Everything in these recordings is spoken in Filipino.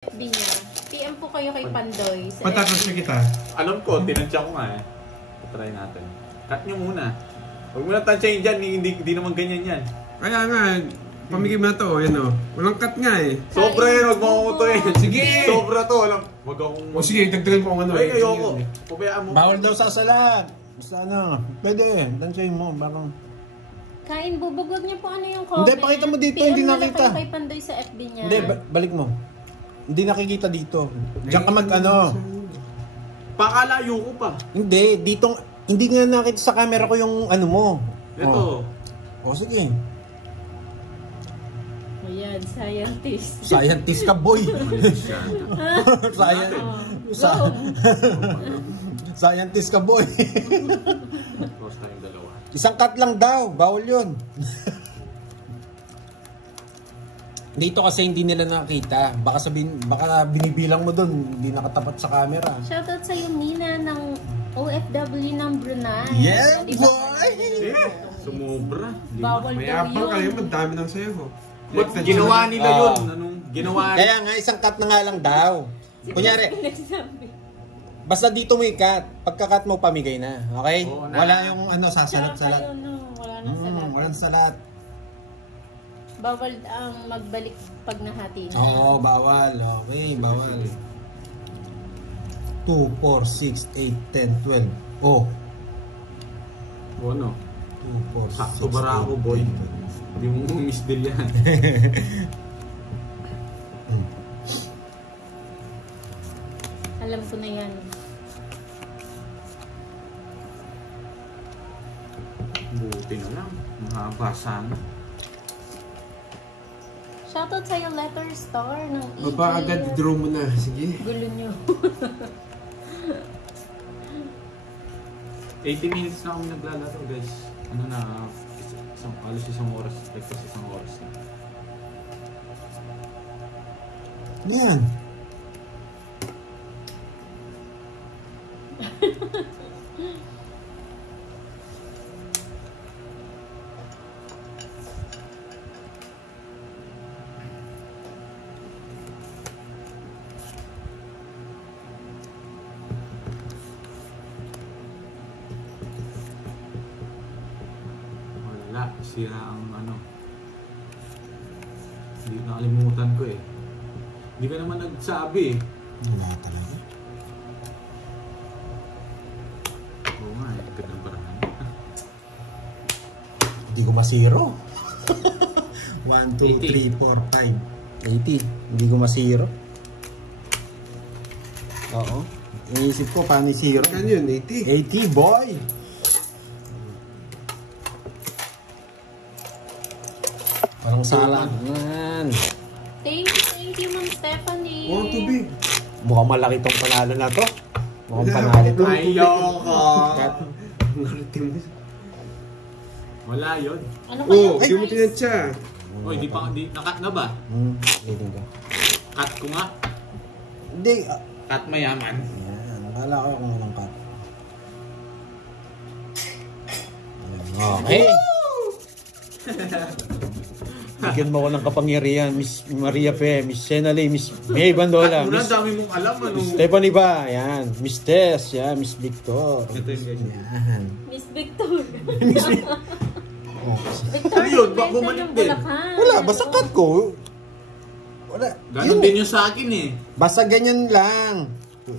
FB niya. PM po kayo kay Pandoy. Patatas na kita. Alam ko, tinansya ko nga eh. Try natin. Cut nyo muna. Huwag mo na tansyahin dyan, hindi naman ganyan yan. Kaya nga, pamigay mo na to, yan o. Walang cut nga eh. Sobra yan, huwag mo akong ito eh. Sige! Sobra to, alam. Huwag akong... O sige, dagdagan mo kung ano Ay, eh. ayoko. Pabayaan mo. Bawal daw sasalat. Basta ano, pwede, tansyahin mo, parang... Kain bubugod niya po ano yung comment. Hindi, pakita mo dito, hindi PM na lang nakita. kayo kay Pandoy sa FB niya. Hindi, balik mo. Hindi nakikita dito. Diyan ka mag ano. Pakalayo ko pa. Hindi, dito, hindi nga nakita sa camera ko yung ano mo. Ito. O sige. Ayan, scientist. Scientist ka, boy. Scientist ka, boy. Tapos tayong dalawa. Isang cut lang daw, bawal yun. Dito kasi hindi nila nakita. Baka sabihin, baka binibilang mo doon, hindi nakatapat sa camera. Shoutout sa Mina ng OFW ng Brunei. Yeah, Di ba? boy! Sumobra. Bawal daw Mayabang kayo, yun. madami ng sayo ko. Ba't ginawa nila yun? Anong ginawa? Kaya nga, isang cut na nga lang daw. Kunyari, basta dito mo i-cut. Pagka-cut mo, pamigay na. Okay? Oo, Wala yung ano, sasalat-salat. Kayo, no, wala nang salat. Walang salat. Bawal ang magbalik pag nahati na. Oo, bawal. Okay, bawal. 2, 4, 6, 8, 10, 12. Oh. O ano? 2, 4, 6, Sakto bara ako, boy. Hindi mo misdil yan. Alam ko na yan. Buti na lang. Mahaba sana. Shoutout sa yung letter star ng EJ. Baba agad, draw mo na. Sige. Gulo nyo. 80 minutes na kami naglalaro, guys. Ano na, halos isang oras. Like, isang oras na. Yan. Wala, sira ang ano. Hindi nakalimutan ko eh. Hindi ka naman nagsabi eh. Wala talaga. Oo nga eh, gandang paraan. Hindi ko masiro. 1, 2, 3, 4, 5. 80. Hindi ko masiro. Oo. Inisip ko paano i-zero. Ano yun, 80? 80, boy! Parang salang. Man. Thank you, Ma'am Stephanie. Oh, tubig. Mukhang malaki tong panalo na to. Mukhang panalo to. Ayoko! Ngaritim mo. Wala yun. Ano Oh, kaya? hindi mo tinansya. Oy, di pa, nakat na ba? Waiting ka. Cut ko nga. Hindi. Cut mayaman. Yan. Akala ko kung walang cut. Okay. Bigyan mo ko ng kapangyarihan, Miss Maria Fe, Miss Senale, Miss May Bandola, Cut mo na, Miss dami mong alam ano. Stephanie ba? Yan. Miss Tess, yan. Miss Victor. Ito yun, guys. Yan. Miss Victor. Oh. Victor, Ano yun? Besa Bumalik ng din. Bulacan. Wala, basta cut ko. Wala. Ganon din yung sa akin eh. Basta ganyan lang.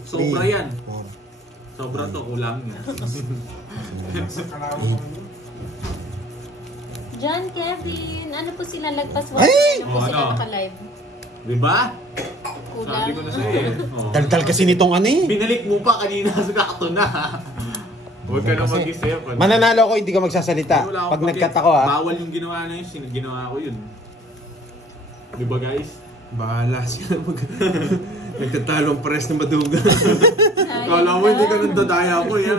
Sobra yan. 4. Sobra to, kulang niya. John Kevin, ano po sila lagpas Ay! ano po Oh, sila ano? naka-live? Diba? Kulang. Sabi ko na sa'yo eh. Oh. Daldal kasi nitong ano eh. Binalik mo pa kanina sa kakto na. Huwag ka na Kasi mag-isip. mananalo ako, hindi ka magsasalita. Wala akong Pag pake. nag-cut ako ha. Bawal yung ginawa na yun. Ginawa ko yun. Diba guys? Bahala sila mag... Nagtatalong pares na maduga. Kala mo hindi ka nang dadaya ko eh.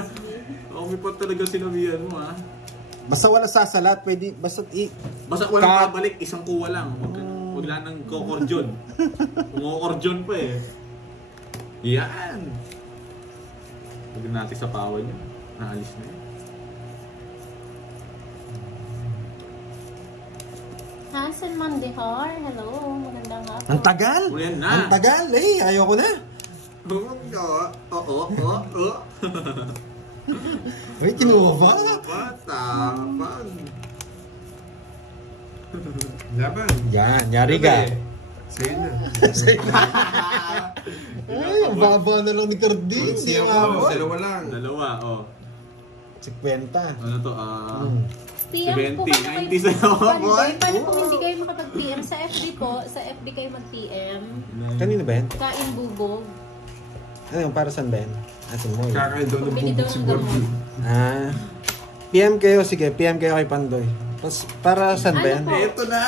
May pa talaga sinabihan mo ha. Basta wala sasalat, pwede, basta Basta walang Cut. babalik, isang kuha lang. Huwag lang ng kokordyon. Kung pa eh. Yan! Huwag natin sa pawan yun. Naalis na yun. Hansen Mandihar, hello. Magandang hapon. Ang tagal! Ulian na. Ang tagal! Eh, ayoko na. Oo. Uy, kinuha ba? Tapang. Laban. Yan, yari ka. Sa'yo na. Ay, ang baba na lang ni Cardin. Hindi Siya nga ko, ba? dalawa lang. Dalawa, oh. 50. Ano to? PM po 70, kayo 90 sa ako, boy. Paano kung hindi kayo makapag-PM? Sa FB po, sa FB kayo mag-PM. Kanino ba yan? Kain bubog. Ano yung para saan ba yan? Atin mo yun. Kakain daw ng Bili daw bubog si ng Borby. gamot. PM kayo, sige. PM kayo kay Pandoy. Tapos, para saan ba yan? Ano po? Ito na.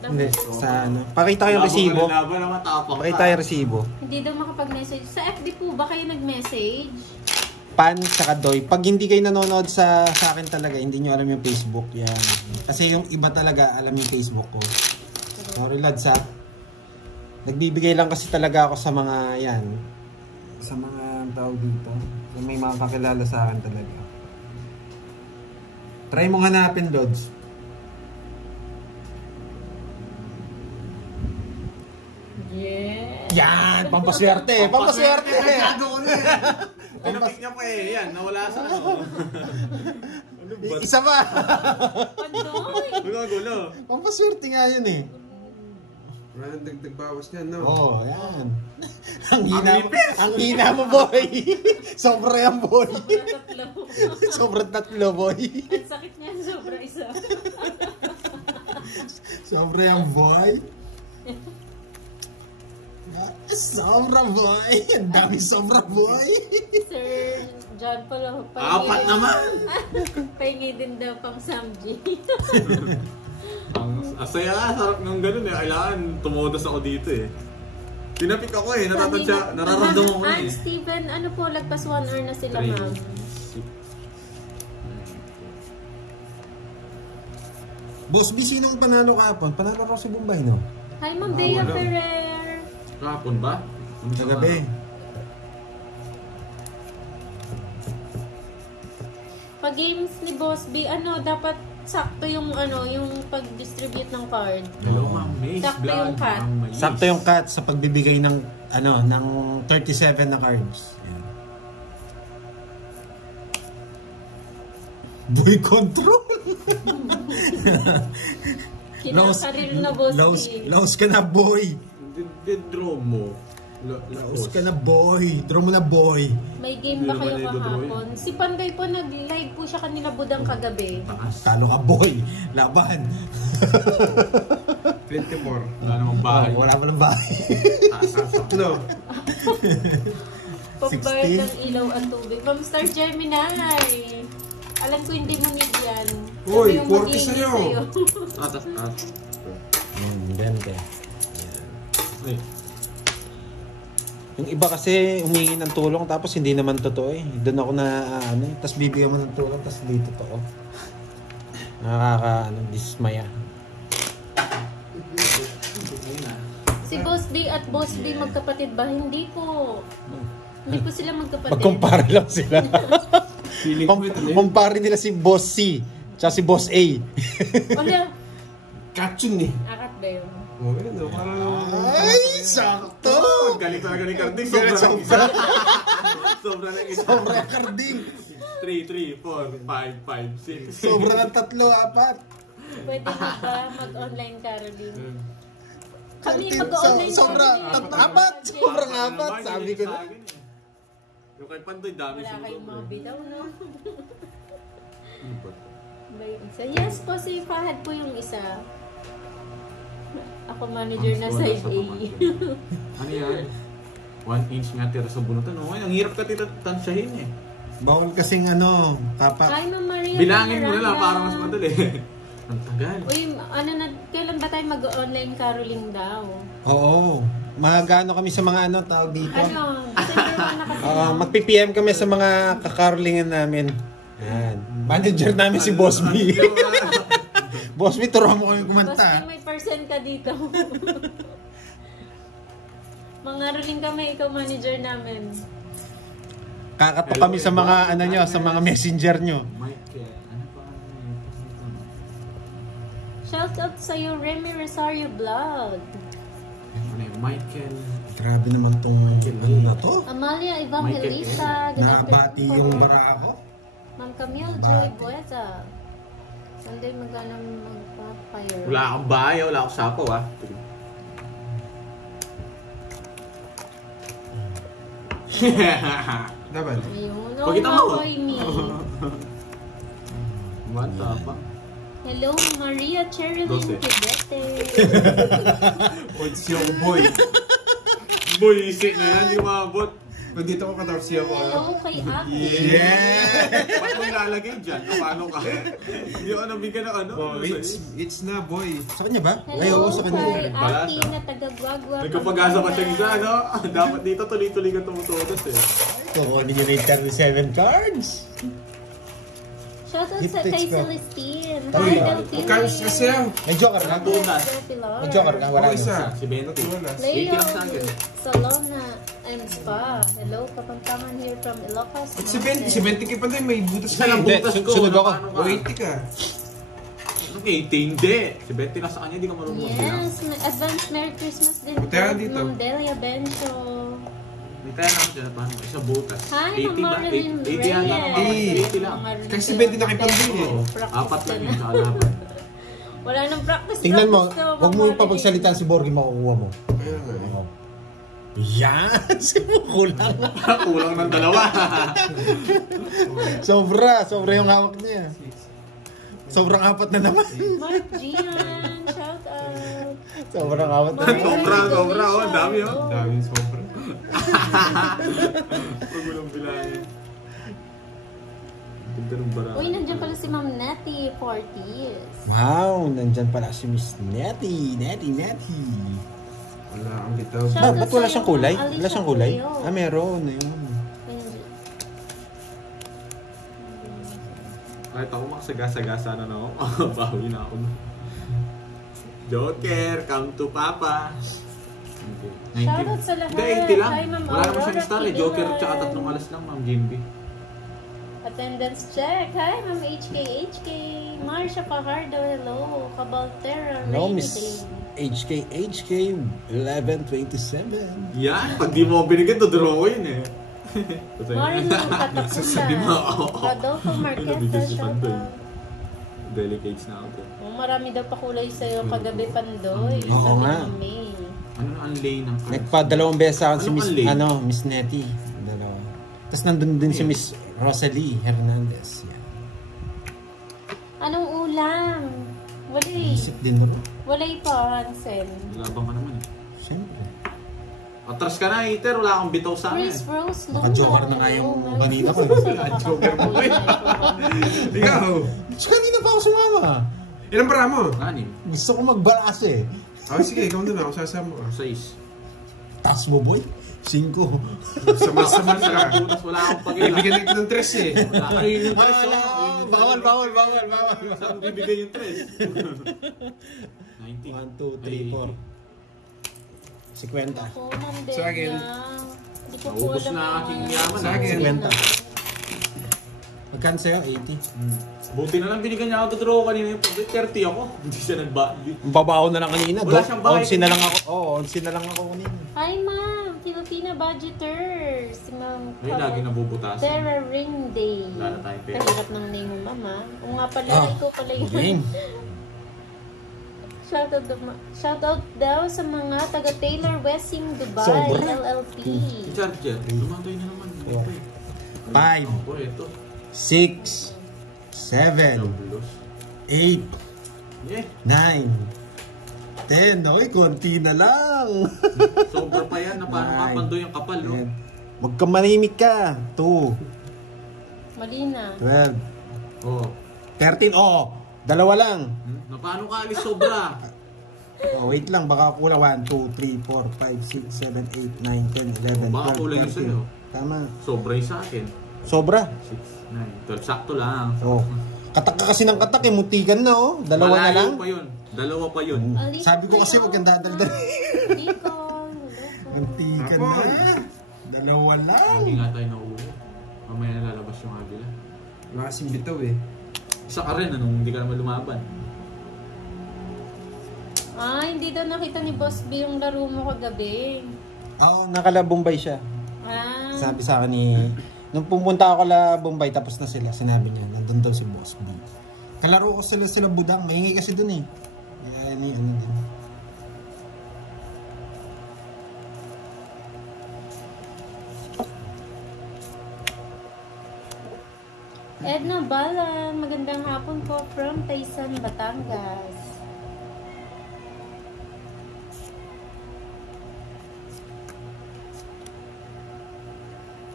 Hindi, sa ano. Pakita kayo yung resibo. Laban na matapang. Pakita yung resibo. Hindi daw makapag-message. Sa FB po ba kayo nag-message? Pan saka Doy. Pag hindi kayo nanonood sa akin talaga, hindi nyo alam yung Facebook. Yan. Kasi yung iba talaga alam yung Facebook ko. Sorry lads ha. Nagbibigay lang kasi talaga ako sa mga yan. Sa mga tao dito. Yung may mga kakilala sa akin talaga. Try mo hanapin, Lods. Yes. Yan! Pampaswerte! Pampaswerte! Nagkado ko na eh. Pinapik niya pa eh. Yan, nawala sa ano. Ano ba? Isa pa! Pandoy! Gulo. Pampaswerte nga yun eh. Wala nang dagdag bawas niyan, no? Oo, oh, yan. Ang hina mo, boy. Sobra yan, boy. Tatlo. Sobrang tatlo, boy. Ang sakit niya, sobra isa. Sobra yan, boy. Sobra, boy. Ang dami sobra, boy. Sir John Paul, Apat naman. pahingi din daw pang Samji. Ang asaya nga, sarap ng ganun eh. Kailangan tumodas ako dito eh. Tinapik ako eh, natatansya, nararamdaman ko na Ann eh. Steven, ano po, lagpas 1 hour na sila, ma'am. Boss B, sinong panalo kahapon? Panalo raw si Bombay, no? Hi, Ma'am Bea wala. Ferrer. Kahapon ba? Ano sa Kagabi. Pag games ni Boss B, ano, dapat sakto yung, ano, yung pag-distribute ng card. Hello, Ma'am Mace. Sakto yung cut. Sakto yung cut sa pagbibigay ng, ano, ng 37 na cards. Yan. Boy control! Kinakaril na Boss B. Laos ka na, boy! Draw mo. Laos ka na, boy! Draw mo na, boy! May game ba Hindi kayo naman i-draw kahapon? Si Panday po, nag-live po siya kanila budang kagabi. Taas. Talo ka, boy! Laban! 24. Wala namang bahay. Wala pa ng bahay. Taas. Ano? Pagbayad 16? ng ilaw at tubig. Ma'am Star Gemini! Alam ko hindi mo need yan. Uy, Sabi yung 40 maghihingi sa'yo. Taas. Ganda. Ay. Yung iba kasi humingi ng tulong tapos hindi naman totoo eh. Doon ako na ano, tapos bibigyan mo ng tulong tapos hindi totoo. Dismaya. Si Boss D at Boss B magkapatid ba? Hindi po. Hindi po sila magkapatid. Pagkumpara lang sila. Feeling ko ito eh. Kumpara nila si Boss C tsaka si Boss A. Wala. Kachun eh. Akat ba yun? Oh, yun, no? Parang... Ay, sakto! Galing talaga ni Carding. Sobra. Sobra lang isa. Sobra karding. 3, 4, 5, 5, 6. Sobra ng 3, 4. Pwede mo ba mag-online Caroline? Kami mag-online Sobra, apat. Sobrang apat. Sabi ko na. Yung kay Pandoy, dami Wala kayong mga bitaw, no? Ano ba? Ba yung isa? Yes po, si Fahad po yung isa. Ako manager na side A. Ano yan? 1 inch nga tira sa bunutan. Oh, ang hirap ka tansyahin eh. Bawal kasing ano, kapak. Hi, Ma'am Maria. Bilangin mo na lang Miranda. para mas madali. Ang tagal. Uy, ano na, kailan ba tayo mag-online caroling daw? Oo. Magano kami sa mga ano, tawag dito. Ano, December 1 na kasi. Mag-PPM kami sa mga kakarolingan namin. Yan. Manager namin si Boss B. Boss B, turuan mo kami Boss, kumanta. may percent ka dito. Mangaroling kami, ikaw manager namin. Kakatok kami sa mga ano nyo, sa mga messenger nyo. Mike, ano pa? Shout out sa'yo, Remy Rosario Vlog. Ano yun? Michael. Grabe naman tong ano na to. Amalia Evangelista. Good Nabati afternoon yung po. bara ako. Ma'am Camille Joy Bueza. Sunday magkano magpa-fire. Wala akong bahay, wala akong sapo ah. Dapat. Ayun. Pakita mo. Makoy me. Mata pa. Hello, Maria Cherilyn 12. Quibete. What's your boy? Boy, isip na yan, di maabot. Kung dito ko 14 ako. Hello kay Aki. Ba't mo ilalagay dyan? Paano ka? Hindi ako nabigyan ng ano. Oh, it's na boy. Sa kanya ba? Ay, Hello oo, sa kanya. kay Pala Aki siya. na taga-Guagua. May kapag-asa pa siyang isa, no? Dapat dito tuloy-tuloy ka tumututos eh. Kukunin niyo yung 37 cards. Shoutout Hit sa text kay ka. Celestine. Uy, Hi, Delphine. Cards kasi ah. May joker ka? Bukas. May joker ka? Wala Ako na. isa. Si Bento. Wala. 80 Leo lang sa akin. Salona and Spa. Hello, Kapampangan here from Ilocos. At 70 ka pa din, may butas Isa lang ka. butas ko. sunod ako. Paano ka? O 80 ka. Anong 80? Hindi. Si Betty na sa kanya, hindi ka marunong magbilang. Yes, advance Merry Christmas din po. Buti dito. Ma'am Delia Bencho. May tayo naman dyan na paano. Isa butas. Hi, 80 ba? Ma'am Marilyn 80 yan lang. Reyes. 80 lang. Kasi 20 nakipanding eh. Oo. Practice Apat lang ka yun na. sa kalaban. Wala nang practice. Tingnan mo, practice ka, huwag Ma'am mo yung Marilyn. papagsalitaan si Borgie, makukuha mo. Ayun nga eh. Yan! Simukulang. Kulang ng dalawa. Sobra yung hawak niya. Sobrang apat na naman. Mark Gian, shout out. Sobrang apat na naman. Sobra, oh, dami, oh. Daming sobra. Huwag mo lang bilangin. Ganda ng bara. Uy, nandiyan pala si Ma'am Nettie Fortis. Wow, nandyan pala si Miss Nettie. Wala ang bitaw. Shout out Ba't wala sa'yo, siyang kulay? Alicia Wala siyang kulay? Julio. Ah, meron. Ayun. Kahit ako makasagasagasa na ako, bawi na ako. Joker, come to Papa. Okay. Shoutout sa lahat. Hindi, 80 lang. Hi, Ma'am Wala naman Aurora siyang star eh. Joker Figueroa. tsaka 3 alas lang, Ma'am Jimby. Attendance check. Hi, Ma'am HK. Marsha Fajardo, hello. Cabaltera, Hello, Rainy Miss Day. HK 1127. Yan, pag di mo binigyan, dodraw ko yun eh. Marilyn Sasabi mo, Katakunda. Rodolfo Marqueta, shout out. Delicates na ako. Oh, marami daw pa kulay sa'yo kagabi, Pandoy. Oo Sabi nga. ni May. Ano ang lane ng cards? Nagpa-2 beses ako si Anong Miss, unlay? Miss Nettie. Dalawa. Tapos nandun din si Miss Rosalie Hernandez. Yan. Anong ulam? Walay. Isip din naman. Walay pa, Hansel. Labang ka naman eh. Siyempre. Atras ka na, hater. Wala kang bitaw sa akin. Chris Rose Luna. Naka-joker na nga yung kanina ko. Joker mo ba Ikaw! Mas kanina pa ako sumama. Ilan para mo? Anim. Gusto ko magbalas eh. Oh, sige, ikaw na ako sasama. 6. Taas mo boy. 5. Sama-sama ka. Butas, wala akong pag-ilan. Ibigyan natin ng 3 eh. Wala ka rin yung 3, oh. Bawal. Saan mo bibigyan yung 3? 90. 1, 2, 3, 4. 50. Ako, Ma'am Sa akin. Delia. Hindi ko po Naubos alam na kung aking ano. yaman. Sa akin. 50. Magkano sa'yo? 80. Buti na lang binigyan niya ako to draw kanina yung 30 ako. Hindi siya nagba. Babaw na lang kanina. Wala siyang bahay. 11 na lang ako. Oo, 11 na lang ako kanina. Hi, Ma'am. Filipina Budgeters. Si Ma'am Ay, lagi nabubutasan. Sarah Ring Day. Wala na tayong pera. Kahirap ng name mo, Mama. O nga pala, Ah, ko pala yun. Game. Shoutout daw sa mga taga Taylor Wessing Dubai, Sobra. LLP. Si Charger, lumantoy na naman. Oh. 5, Ako, ito. 6, 7, Nabulos. 8, Eh, 9, 10. Oy, konti na lang. sobra pa yan. Na paano Nine. mapandoy ang kapal, no? Huwag kang manimik ka. 2, Malina. 12, Oo. 13. Oh, dalawa lang. Na paano ka alis sobra? Oh, wait lang, baka kulang 1, 2, 3, 4, 5, 6, 7, 8, 9, 10, 11, Baka 12, kulang yun sa'yo. 13. Tama. Sobra yung sa akin. Sobra. 6, 9, 12. Sakto lang. Oh. Katak ka kasi ng katak eh, mutikan na oh. Dalawa na Malayo lang. pa yun. Dalawa pa yun. Alisa Sabi ko kasi kayo. huwag kang dadagdag. Dito. Muntikan Tapon. na. Dalawa lang. Hindi nga tayo nauwi. Mamaya na lalabas yung agila. Wala kasing bitaw eh. Isa ka rin, anong hindi ka naman lumaban. hindi daw nakita ni Boss B yung laro mo kagabi. Oo, nakala Bombay siya. Ah, Sabi sa akin ni... Nung pumunta ako kala Bombay, tapos na sila. Sinabi niya, nandun daw si Boss B. Kalaro ko sila budang. Mahingi kasi dun eh. Kaya ano din. Edna Balan, magandang hapon po from Taysan, Batangas.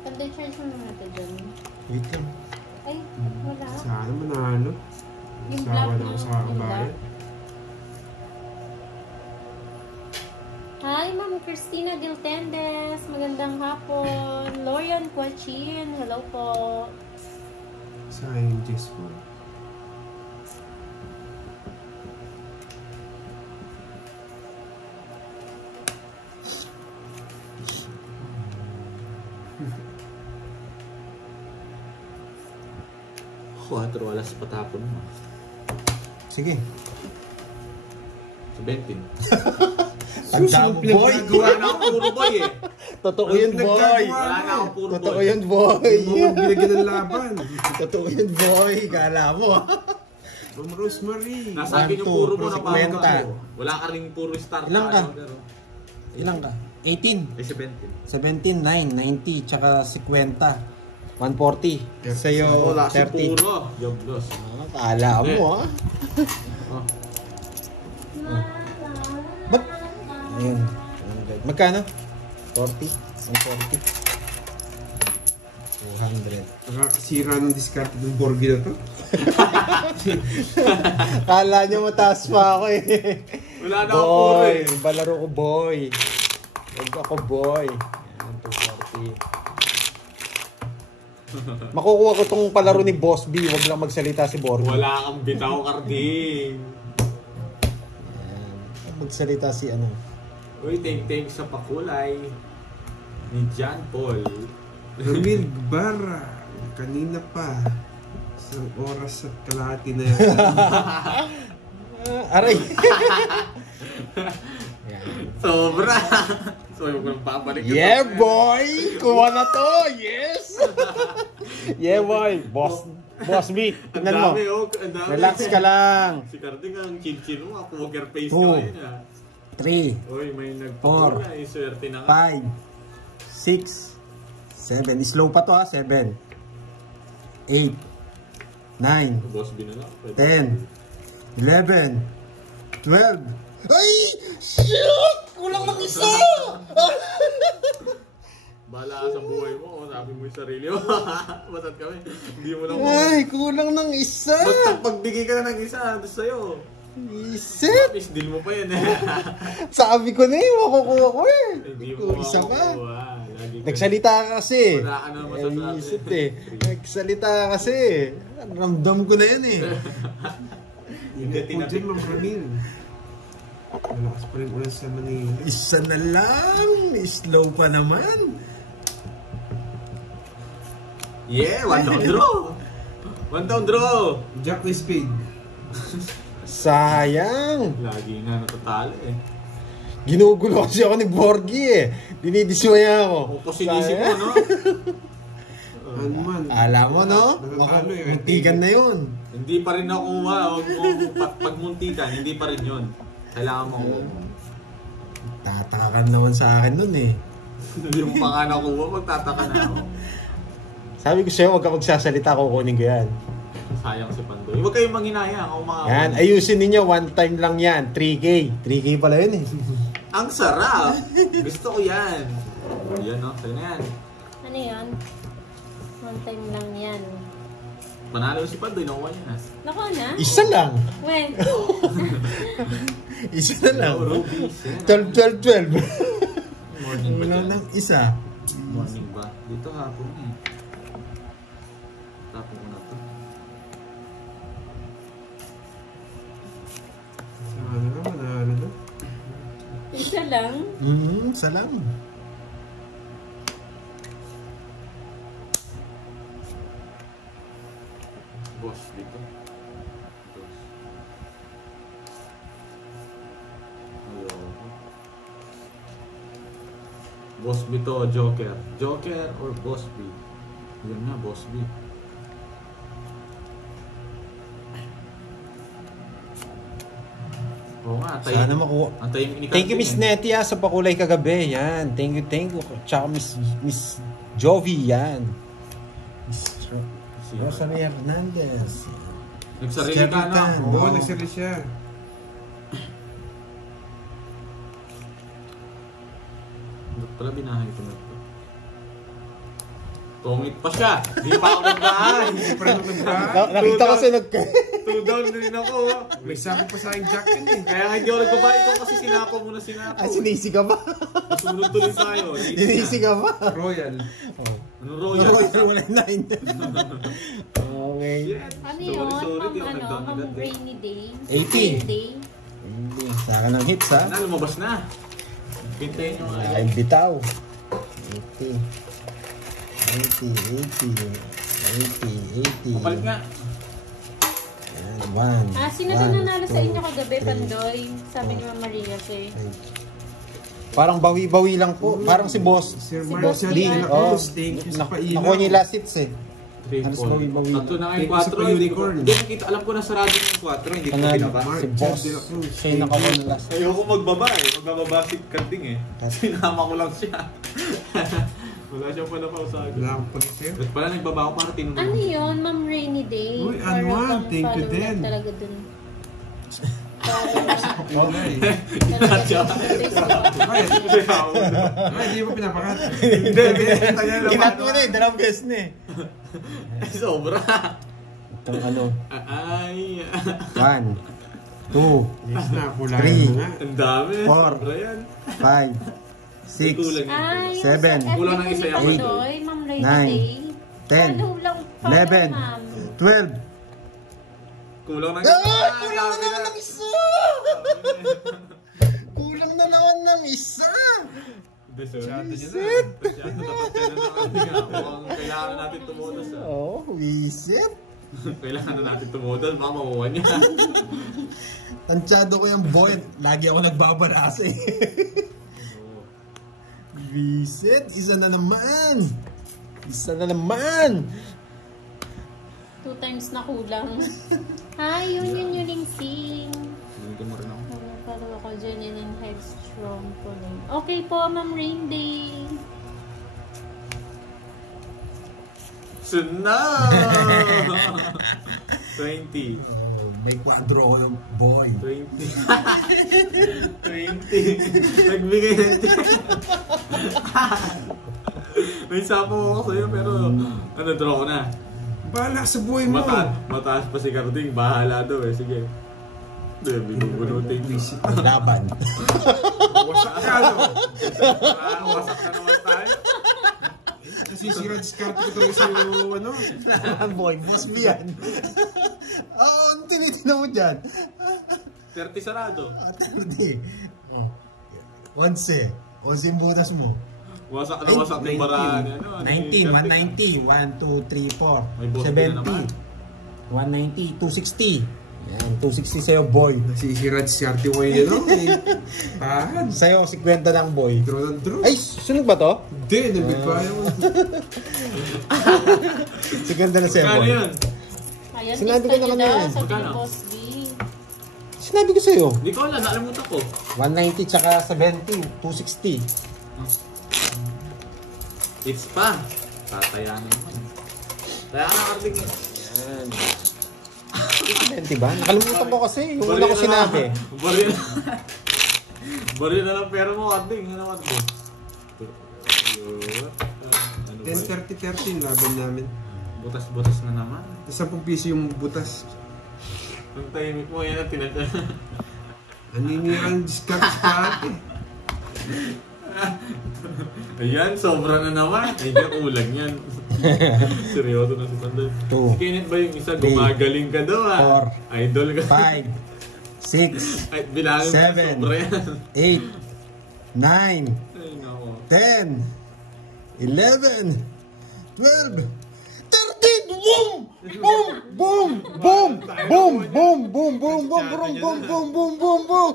Pag-charge mo naman ito dyan. Wait lang. Ay, wala. Sana manalo. Yung Sawa black na na, ako sa yung kabayan. black. Hi, Ma'am Christina Giltendes. Magandang hapon. Lorian Quachin. Hello po. Scientist ko. Quatro alas patapon mo. Sige. 17. Tanda mo, boy. Wala na akong puro boy eh. Totoo yun, boy. Wala na akong puro Totoo boy. yun, boy. Mga binigyan ng laban. Totoo yun, boy. Kala mo. Ma'am Rosemary. Nasa akin yung 1, puro mo 2, na 50. parang ako. Wala ka rin puro start. Ilang ka? Pero, Ilang ka? 18. eh, 17. 17, 9, 90, tsaka 50. 140. Sa'yo, Wala si 30. puro. Joblos. Kala mo, ha? Oh. Ba't? Ayun. Magkano? 40? 140? 200. Nakakasira ng diskarte ng Borgi na to. Kala nyo mataas pa ako eh. Wala na akong puro Boy, eh. balaro ko boy. Huwag ako boy. Ayan, 240. Makukuha ko tong palaro ni Boss B. Huwag lang magsalita si Borgi. Wala kang bitaw, Carding. Ayan. Magsalita si ano. Uy, thank sa pakulay ni John Paul. Ramil Barra. Kanina pa. Isang oras at kalahati na yan. Aray! Sobra. So, yung kung papalik ito. Yeah, boy! Kuha na to! Yes! Yeah, boy! Boss B, Ang tingnan mo. dami, oh. Ang dami. Relax ka lang. Si Carding ang chin-chin mo. Poker face ka 2, ngayon ah. 3, Uy, may nagpapula. Swerte na nga. 5, 6, 7. Slow pa to ha, 7, 8, 9, Boss B na lang. Pwede. 10, 11, 12. Ay! Shit! Kulang ng isa! Bahala ka sa buhay mo. Oh. Sabi mo yung sarili mo. Batat kami. Hindi mo lang Ay, kulang ng isa! basta pagbigay ka na ng isa, ando sa'yo. Isip! Miss, deal mo pa yun eh. Sabi ko na eh, makukuha ko eh. Hindi Kung mo isa pa. makukuha. Lagi ka- Nagsalita ka kasi. Wala ka na masasabi. Isip eh. Nagsalita ka kasi. Ramdam ko na yan eh. Ingat po dyan, Ma'am Ramil. Malakas pa rin ulan sa Manila. Isa na lang. Slow pa naman. Yeah, one down draw. One down draw. Jack the Spade. Sayang. Lagi nga natatalo eh. Ginugulo kasi ako ni Borgi eh. Dinidismaya ako. Pupusinisip mo, no? Ano man. Alam mo no? Natatalo eh. Muntikan na yun. Hindi pa rin nakuha. Pagmuntikan, hindi pa rin yun. Kailangan mo kuha mo. Tataka ka naman sa akin nun eh. Hindi mo pa nga nakuha, magtataka na ako. Sabi ko sa'yo, huwag ka magsasalita, kukunin ko yan. Sayang si Pandoy. Huwag kayong manghinayang. Ako mga Yan, ayusin ninyo, one time lang yan. 3K. 3K pala yun eh. Ang sarap! Gusto ko yan. Yan, no? Sa'yo na yan. Ano yan? One time lang yan. Manalo si Pandoy, nakuha niya na. Nako na? Isa lang. When? Isa na lang. Ruby, 12, 12, 12. Morning ba Wala dyan? nang isa. Morning ba? Dito hapon eh. Tapon ko na to. Sana na, manalo na. Isa lang? Salam. Boss, dito. Boss. Boss B to, Joker. Joker or Boss B? Yun na, Boss B. Oo nga, Sana makuha. Antayin ni Thank you, Miss Nettie, sa pakulay kagabi. Yan. Thank you. Tsaka Miss Jovi, yan. Miss Rosalie Hernandez. Nagsarili ka, no? Oo, nagsarili siya. Ba't pala binahay ko na ito? Tungit pa siya! Hindi pa ako nagbahay! Hindi pa rin nagbahay. Nakita ko sa 2 down din ako. May sabi pa sa akin Jack yun eh. Kaya nga hindi ako nagbabahay ko kasi sinako mo na sinako. sinisi ka ba? Sumunod tuloy tayo. Sinisi ka ba? Royal. Anong royal? Wala na Okay. Ano yun? Ma'am Rainy Day? 80. Rainy Day? Hindi. Saka ng hits, ha? Na, lumabas na. Pintayin nyo nga. Live bitaw. 80. Kapalit nga. Yan, 1. Sino na nanalo sa inyo kagabi, Pandoy? Sabi ni Ma'am Maria eh. Parang bawi-bawi lang po. Parang si Boss. Sir Boss Mark, Lee. oh, thank you sa pailaw. Nakuha niya yung last hits eh. 3, Halos 4. bawi-bawi. Tatlo na Thank kayong you sa 4. Hindi ko unicorn. hindi nakita. Alam ko na sarado yung 4. Hindi ko Panalo. pinaba. Si Boss. Siya yung nakakuha ng last. Ayoko magbaba eh. Magbababa si Karding eh. Sinama ko lang siya. Wala siyang pala pa sa akin. Wala akong pala sir. Ba't pala nagbaba ako para tinunod? Ano yun? Ma'am Rainy Day? Uy, Parang ano ah, pang thank you follow din. lang talaga dun. Kulay. Ay, Ay, di mo pinapakat. hindi. Kinat mo na eh. Dalawang beses na eh. Sobra. Itong ano. Ay. 1, 2, Yes na, kulay Three. mo nga. Ang dami. 4, Sobra yan. 5, 6, Kulang yan. Ay, yung Seven. sa FB Kulang po ng ni isa yung Pandoy, Ma'am Rainy Nine. Day. 10, Follow lang, 11, ma'am. 12. Kulang na Kulang na naman ng isa! Kulang na naman ng isa! Masyado niya na. Kailangan natin tumutos. Oh, wisit. Kailangan na natin tumutos. Baka makuha niya. Tansyado ko yung boy. Lagi ako nagbabarasa eh. Wisit. Isa na naman. Isa na naman. 2 times na kulang. Hi, yun yung sing. Hindi mo rin ako. Follow ako dyan in Headstrong po rin. Okay po, Ma'am Rain Day. Sunod! 20. Oh, may kwadro ko ng boy. 20. 20. Nagbigay ng 10. May sapo ko sa'yo pero ano, draw ko na. Bahala sa buhay mo. Mataas pa si Carding. Bahala daw eh. Sige. Binubunutin ko. Laban. Wasak ka, no? Wasak na naman tayo. Nasisira discard ko talaga sa ano. Boy, boss mo yan. Oo, ano tinitin mo dyan? 30 sarado. Hindi. 11. 11 yung butas mo. Wasak na wasak yung baraan. 19, 190, 1, 2, 3, 4, May boss na naman. 70, 190, 260. Yan, 260 sa'yo, boy. Nasisira discard ko yun, no? Pahan. Sa'yo, 50 lang, boy. Draw ng draw. Ay, sunod ba to? Hindi, nabigbayan mo. 50 na sa'yo, Kano boy. yun? Ayan, Sinabi ko lista na niyo kanina daw eh. sa Magkano? Boss B. Sinabi ko sa'yo. Hindi ko alam. Nakalimutan ko. 190 tsaka 70, 260. It's pa. Tataya na naman. Kaya ka Carding. Yan. 70 ba? Nakalimutan ko kasi. Yung una ko sinabi. Baril na. Baril na lang pera mo, Carding. Ano Carding? 10-30-13 laban namin. Butas-butas na naman. 10 piso yung butas. Ang tahimik mo yan, tinataya. Aninira ang discard sa ate. Ayan, sobra na naman. Ay, kulang yan. Seryoso na si Pandoy. Two. Si Kenneth ba yung isa? Three. Gumagaling ka daw ah. Four. Idol ka. 5, 6, Ay, bilangin mo na Seven. sobra yan. 8, 9, Ay, nako. 10, 11, 12, 13, boom! Boom! Boom! Boom! Boom! Boom! Boom! Boom! Boom! Boom! Boom! Boom! Boom! Boom! Boom!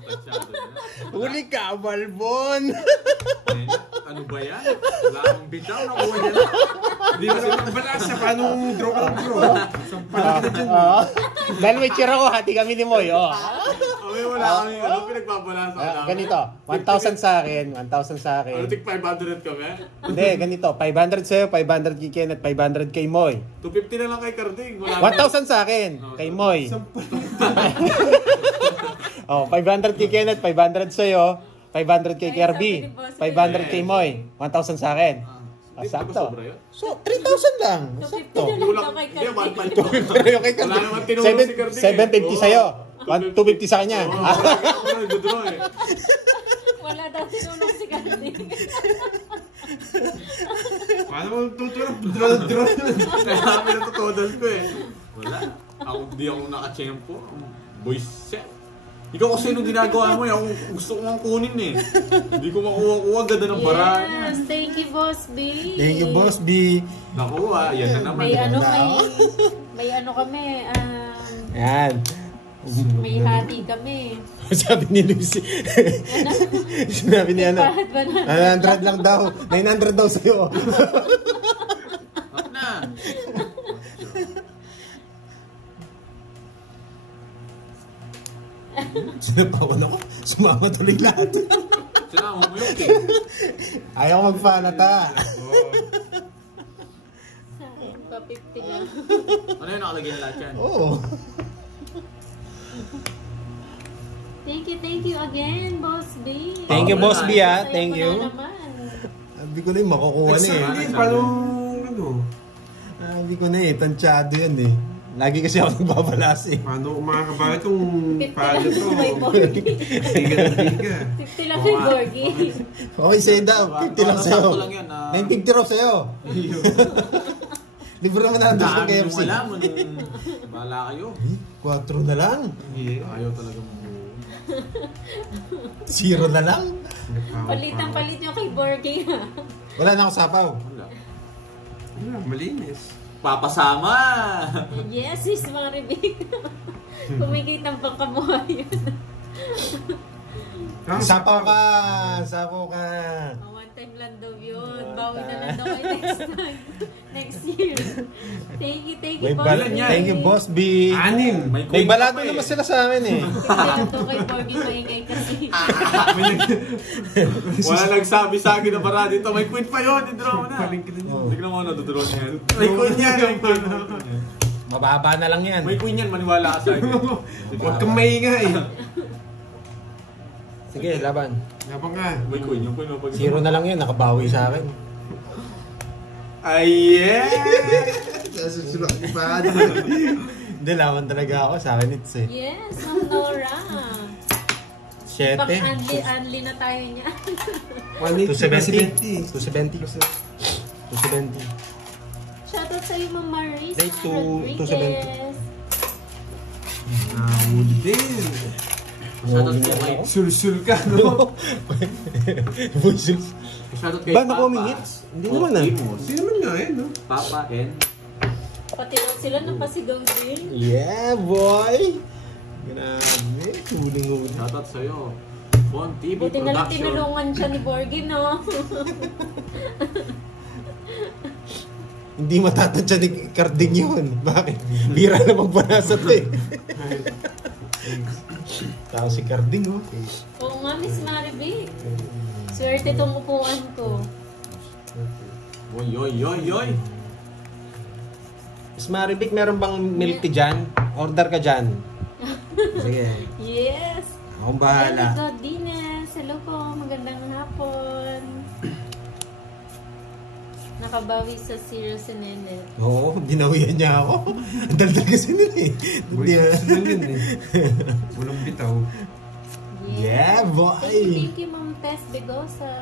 Matansyado na. Huli ka, Balbon! Ano ba yan? Wala akong bitaw. Nakuha niya na. Hindi mo naman balasa. Paano draw ka ng draw? Sampalak na dyan. Dahil may tsura ko, hati kami ni Moy. Okay, wala kami. Ano pinagpabalasa ko lang? Ganito, 1,000 sa akin, 1,000 sa akin. Ano, tig 500 kami? Hindi, ganito, 500 sa'yo, 500 kay Ken at 500 kay Moy. 250 na lang kay Carding. 1,000 sa akin, kay Moy. Oh, 500 kay Ken at 500 sa'yo, 500 kay Kirby, 500 kay Moy, 1,000 sa akin. Hindi ba Sakto. sobra yun? So, 3,000 lang. 250 Sakto. na Hindi lang daw kay Hindi, Carding. 1.5 Pero yung kay Wala Kirby, naman tinulong si Carding. 750 sa'yo, 250 sa kanya. Oo, ako nag-draw eh. Wala daw tinulong si Carding. Paano mo tutulog? Draw. Kaya kami natutodal ko eh. Wala. Di ako nakachempo. Boys set. Ikaw kasi nung ginagawa mo, ako gusto ko mang kunin eh. Hindi ko makuha-kuha, ganda ng paraan. Yes, thank you, Boss B. Thank you, Boss B. Nakuha, yan na naman. May ano kami, Yan. may hati kami. Sabi ni Lucy. Sinabi ni ano, Bakit ba na? 900 lang daw. 900 daw sa'yo. Ako na. Sinapawan ako. Sumama tuloy lahat. Sinama mo yung king. Ayaw magpanata. Sa akin, pa 50 na. Ano yun, nakalagay na lahat yan? Oo. Thank you again, Boss B. Thank you, Boss B, ah. Masaya Thank ko you. na naman. Sabi ko na yung makukuha na eh. Hindi, paano ano? Sabi ko na eh, tansyado yan eh. Lagi kasi ako nagbabalas eh. Paano kumakabahan itong 50 palo lang to? kay Borgie. Biga na biga. 50 lang kay Borgie. Okay, sa'yo daw. 50 lang sa'yo. Sakto lang yan, ah. 950 raw sa'yo. Libre naman na doon sa Dami KFC. yung alam. Bahala kayo. 4 na lang. Ayaw talaga mo. 0 na lang. Palit nyo kay Borgie, ha? Wala na ako sapaw. Wala. Wala, malinis. Papasama! Yes, sis, mga ribig. Kumikitang pangkamuha yun. Sapaw ka. Sapaw ka. One time lang daw yun. Bawi na lang daw kayo next time. Next year. Thank you, May Boss bala B. niya. Thank you, Boss B. 6. May balado naman sila sa amin eh. Hindi lang daw kay Borgie maingay kasi. Wala nagsabi sa akin na para dito. May queen pa yun. I-draw mo na. Tignan mo ano, dodraw niya yan. May queen yan. Mababa na lang yan. May queen yan. Maniwala ka sa akin. Huwag kang maingay. Sige, laban. Labang ka. May queen. Yung queen mo pag... 0 na lang yun. Nakabawi sa akin. Ay, yeah! Susulak ni pa. Hindi, laban talaga ako. Sa akin it's eh. Yes, Ma'am Nora. 7. Pang-unli na tayo niya. 270. 270. 270. Shoutout sa'yo, Ma'am Marisa Day to- Rodriguez. Nahuli din. Shoutout po kay... Sul-sul ka, no? Voices. Shoutout kay Ba, Papa. naku, minutes? Hindi naman ah. Timos. Sino naman nga eh, no? Papa and... Pati lang sila napasigaw din. Yeah, boy! Grabe. Huling-huling. Shoutout sa'yo. Bon TV Buti na lang Production. tinulungan siya ni Borgie, no? Hindi matatansya ni Carding yun. Bakit? Bira na magbanasat eh. Tao si Carding oh. Oo nga, Miss Maribel. Swerte itong upuan ko. Oy, oy, oy, oy! Miss Marivic, meron bang milk tea dyan? Order ka dyan. Sige. Yes! Akong bahala. Hello, Godines. Hello po. Magandang hapon. Nakabawi sa zero si Nene. Oo, binawian niya ako. Ang daldal kasi nila eh. Hindi Sulang yun eh. Walang bitaw. Yeah, boy! Thank you, Ma'am Tess Begosa.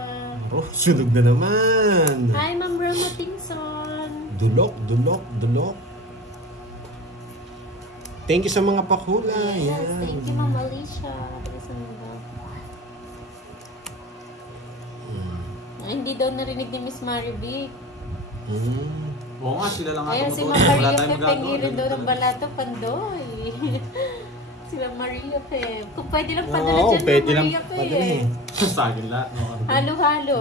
Oh, sunog na naman. Hi, Ma'am Rama Tingson. Dulok, dulok, dulok. Thank you sa mga pakula. Yes, Yan. thank you, Ma'am Alicia. Hindi daw narinig ni Miss Marivic. Oo nga, sila lang nga Ayan si tumutuloy. Ma'am Wala Maria tayong magagawa. Pepengirin daw ng Balato, Pandoy. Sila Maria Fe. Kung pwede lang padala Oo, dyan pwede ng lang Maria Fe. padala eh. Sa akin lahat, no? Halo-halo.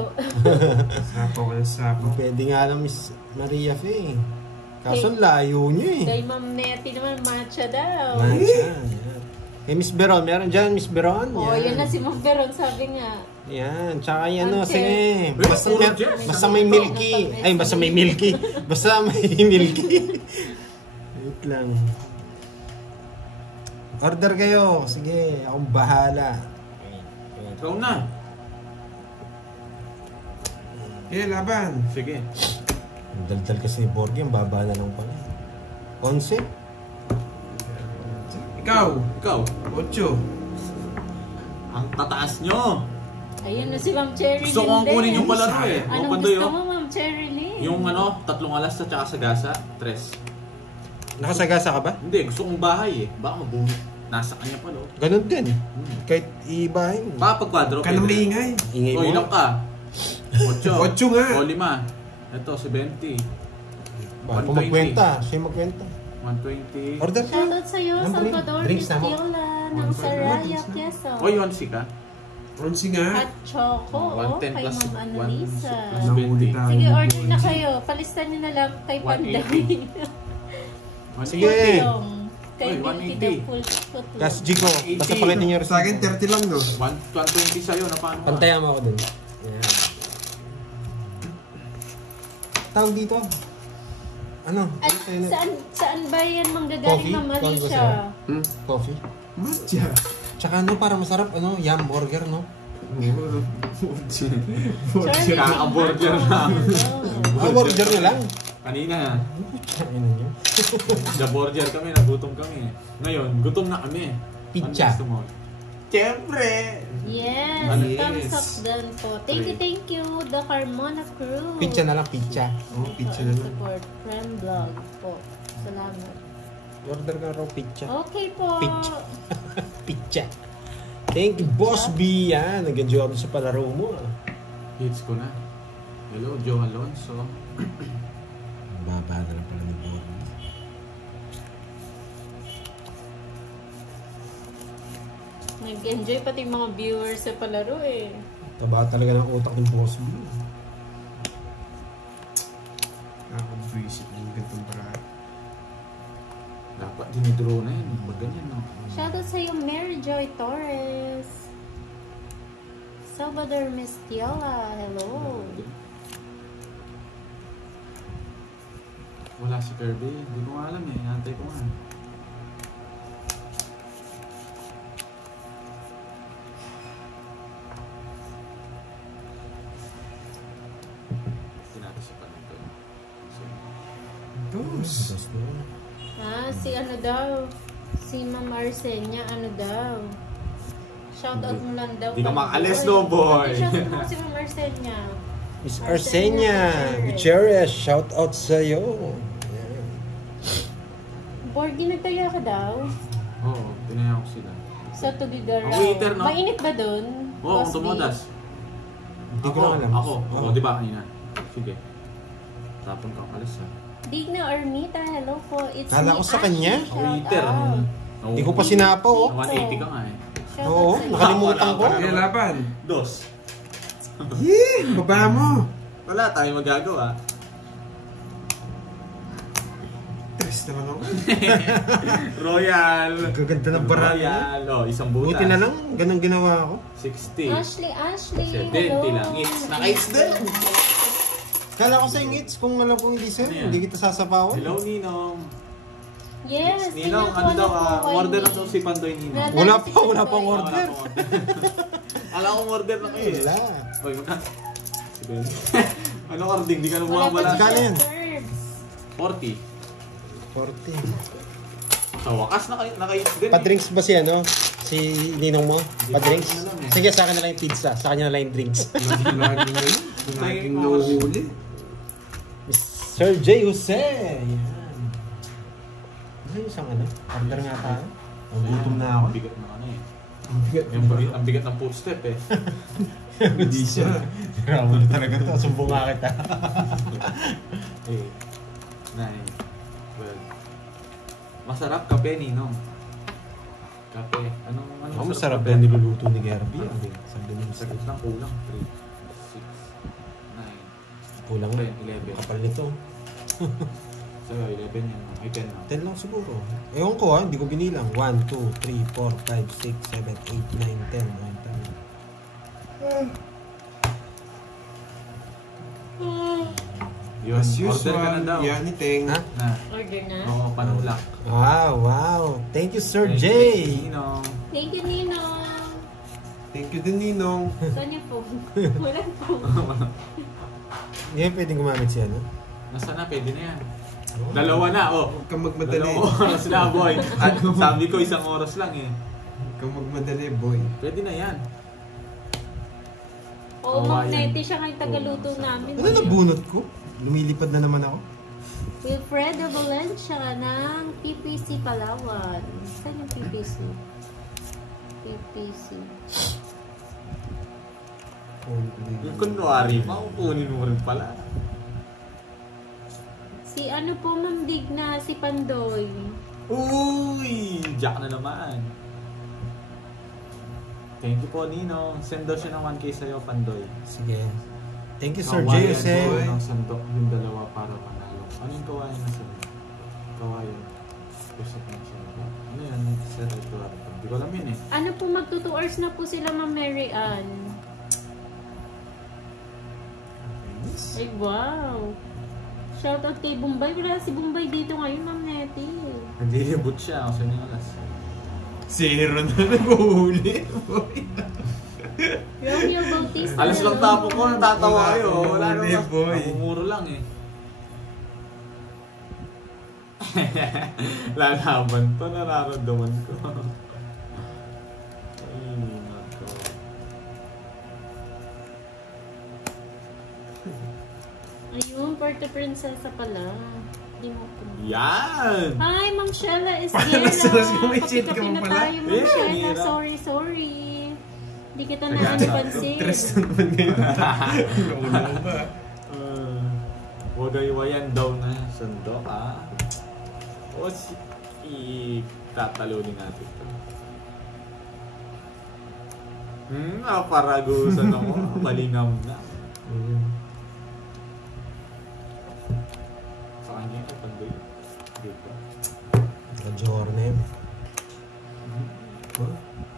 Sapo ka ng sapo. Pwede nga lang Miss Maria Fe. Kaso layo nyo eh. Kay Ma'am Nettie naman, matcha daw. Mancha. Yan. Kay Miss Beron, meron dyan Miss Beron. Oh, yun na si Ma'am Veron, sabi nga. Yan, tsaka yan o, Okay. sige. Basta, Puro Jess. basta may milky. Ay, basta may milky. Basta may milky. Wait lang. Order kayo. Sige, akong bahala. Ikaw na. Laban. Sige. Ang daldal kasi ni Borgie, ang baba na lang pala. 11? Ikaw. Ikaw. 8. Ang tataas nyo. Ayun na si Ma'am Cherry Gusto ko ang din. kunin yung palaro eh. O, Anong Pandoy, gusto oh. mo, Ma'am Cherry Lynn? Yung 3 alas at saka sagasa, 3. Nakasagasa ka ba? Hindi, gusto kong bahay eh. Baka mabungit. Nasa kanya pa, no? Ganun din. Kahit ibahin. Baka pag-quadro. Ka nang maingay. Ingay O, mo. ilang ka? 8. 8 nga. O, 5. Ito, si 20. Ba, kung magkwenta. Siya magkwenta. 120. Order ka. Shoutout sa'yo, Ng Salvador drinks na mo. Estila ng Saraya, Quezon. O, 1 ka? 11 nga. At Choco, oh, 110 kay plus Ma'am Annalisa. 1 plus 20. Sige, order na kayo. Palistan nyo na lang kay Panday. 180. Sige. Kay Uy, Milky 180. the Full Foot. Gas Jigo. Basta pakita niyo Sa akin 30 lang, no? 120 sa'yo, na paano ka? Pantayan mo ako dun. Yan. Tawag dito. Ano? At saan ba yan manggagaling, Coffee? Ma'am Coffee ba Alicia? sa'yo? Coffee. Matcha. Tsaka ano, para masarap, ano, yam burger, no? Sorry. Kaka-burger lang. Burger na lang. Kanina, Tsaka nyo. the burger kami, nagutom kami. Ngayon, gutom na kami. Pizza. Ano gusto mo? Siyempre! Yes, Ano? thumbs up din po. Thank you, the Carmona crew. Pizza na lang, pizza. Oh, pizza na lang. Support, friend vlog po. Salamat. Order ka raw pizza. Okay po. Pizza. Pizza. Thank you, Boss B. Yan, nag-enjoy ako sa palaro mo. Hits ko na. Hello, Joe Alonso. Baba na lang pala ni Borgie. Nag-enjoy pati yung mga viewers sa palaro eh. Taba talaga ng utak ng Boss B. Nakaka-visit yung gantong paraan. Dapat dinidraw na yun. Pag ganyan, no? Shoutout sa iyo, Mary Joy Torres. Salvador Mestiela, hello. Wala si Kirby. Hindi ko nga alam eh. Hantay ko nga. Tinatasipan ito. Dos. Si ano daw, si Ma'am Arsenia, ano daw. Shoutout mo lang daw. Di ka kay makaalis, Boy. no, boy? Shoutout mo si Ma'am Arsenia. Miss Arsenia Gutierrez, shout out sa iyo. Borgie, nagtaya ka daw Oo, tinaya ko sila. sa Tugigaraw. Ang waiter, no? Mainit ba dun? Oo, Boss B? tumodas. Hindi ko lang alam. Ako. Oo. Oo, di ba kanina? Sige. Tapon kang alis ha. Digna Armita, hello po. It's Kala me, ko sa Ashley. kanya. Ang waiter. Shoutout. Hindi ko pa sinapo, oh. 180 ka nga eh. Shoutout Oo, sa iyo. nakalimutan ko. Wala. Laban. Dos. Baba mo. Wala tayong magagawa. Tres naman ako. Royal. Gaganda ng barang. Royal. Oh, isang butas. Buti na lang, ganun ginawa ko. 60. Ashley, 70 hello. lang. It's naka-hits din. Kala ko sa ingits, kung alam ko hindi sir, Ano yan? hindi kita sasapawan. Hello, Ninong. Yes, Ninong, ano daw, order na daw si Pandoy Ninong. Wala pa akong Wala order. akong order. Alam ko order na kayo. Wala. Oy, magka. Si Ben. Ano ording? Di ka Wala nabuha pa wala. Magkano yan? 40. 40. Sa wakas, naka-hits din. Pa-drinks ba si ano? Si Ninong mo? Pa-drinks? ko alam eh. Sige, sa akin na lang yung pizza. Sa kanya na lang yung drinks. Laging na yun. Laging nahuhuli. Sir J. Jose! Yan. Ano yung isang ano? Order nga tayo. Ang gutom na ako. Ang bigat ng ano eh. Ang bigat ng footstep eh. Hindi siya. Grabe na talaga to. Sumbong nga kita. 8, 9, 12. 12. Masarap kape, Ninong. Kape. Anong Ang masarap na niluluto ni Gerby. Sabi niya Sakit lang, kulang. 3, 6, 9, kulang na. 10, 11. Kapal nito. Sa'yo, 11 yan. Ay, 10 na. 10 lang siguro. Ewan ko ha, hindi ko binilang. 1, 2, 3, 4, 5, 6, 7, 8, 9, 10. 1, 2. Yun, As order ka na daw. usual, yan iting. Ha? Na. Order na. Oo, panulak. Wow. Thank you, Sir Thank J. you, Ninong. Thank you, Ninong. Thank you din, Ninong. Saan yung phone? Walang phone. Hindi yan pwedeng gumamit siya, no? Nasaan na? Pwede na yan. Dalawa na, oh. Huwag kang magmadali. Dalawang oras na, boy. At sabi ko, 1 oras lang eh. Huwag kang magmadali, boy. Pwede na yan. Oo, Kawayan. Magneti siya kayong tagaluto Oo, namin. Ano nabunot ko? Lumilipad na naman ako. Wilfredo Valencia ng PPC Palawan. Saan yung PPC? PPC. Yung kunwari, makukunin mo rin pala. Si ano po, Ma'am Digna, si Pandoy. Uy! Jack na naman. Thank you po, Ninong. Send daw siya ng 1K sa'yo, Pandoy. Sige. Thank you, Sir Kawayan J. po Jose. ng sandok yung dalawa para panalo. Ano yung kawayan na sandok? Kawayan. Pusok na sandok. Ano yan? Sir, ito. Hindi ko alam yun eh. Ano po, magto 2 hours na po sila, Ma'am Mary Ann. Ay, wow. Shoutout kay Bombay. Wala si Bombay dito ngayon, Ma'am Nettie. Nag-reboot siya. Kasi yung alas. Zero na nag-uuli, boy. Romeo Bautista. Alas lang tapo ko. Natatawa Wala, kayo. Wala hindi, naman. boy. Namumuro lang eh. Lalaban to. Nararamdaman ko. Ay, nako. Ayun, Puerto Princesa pala. Hindi mo po. Yan! Hi, Ma'am Shella Mas Esguera. gumichit ka Kapi-kapi mo na pala. tayo, Ma'am Eh, Shella. hirap. Sorry. Hindi kita na napansin. Tres na naman ngayon. Nauna ko ba? Wagay-wayan daw na sandok, ah. O, tatalunin natin ito. Naparagusan ako. Malingam na. Sa kanya, pandoy. Dito. Ka-Jornem.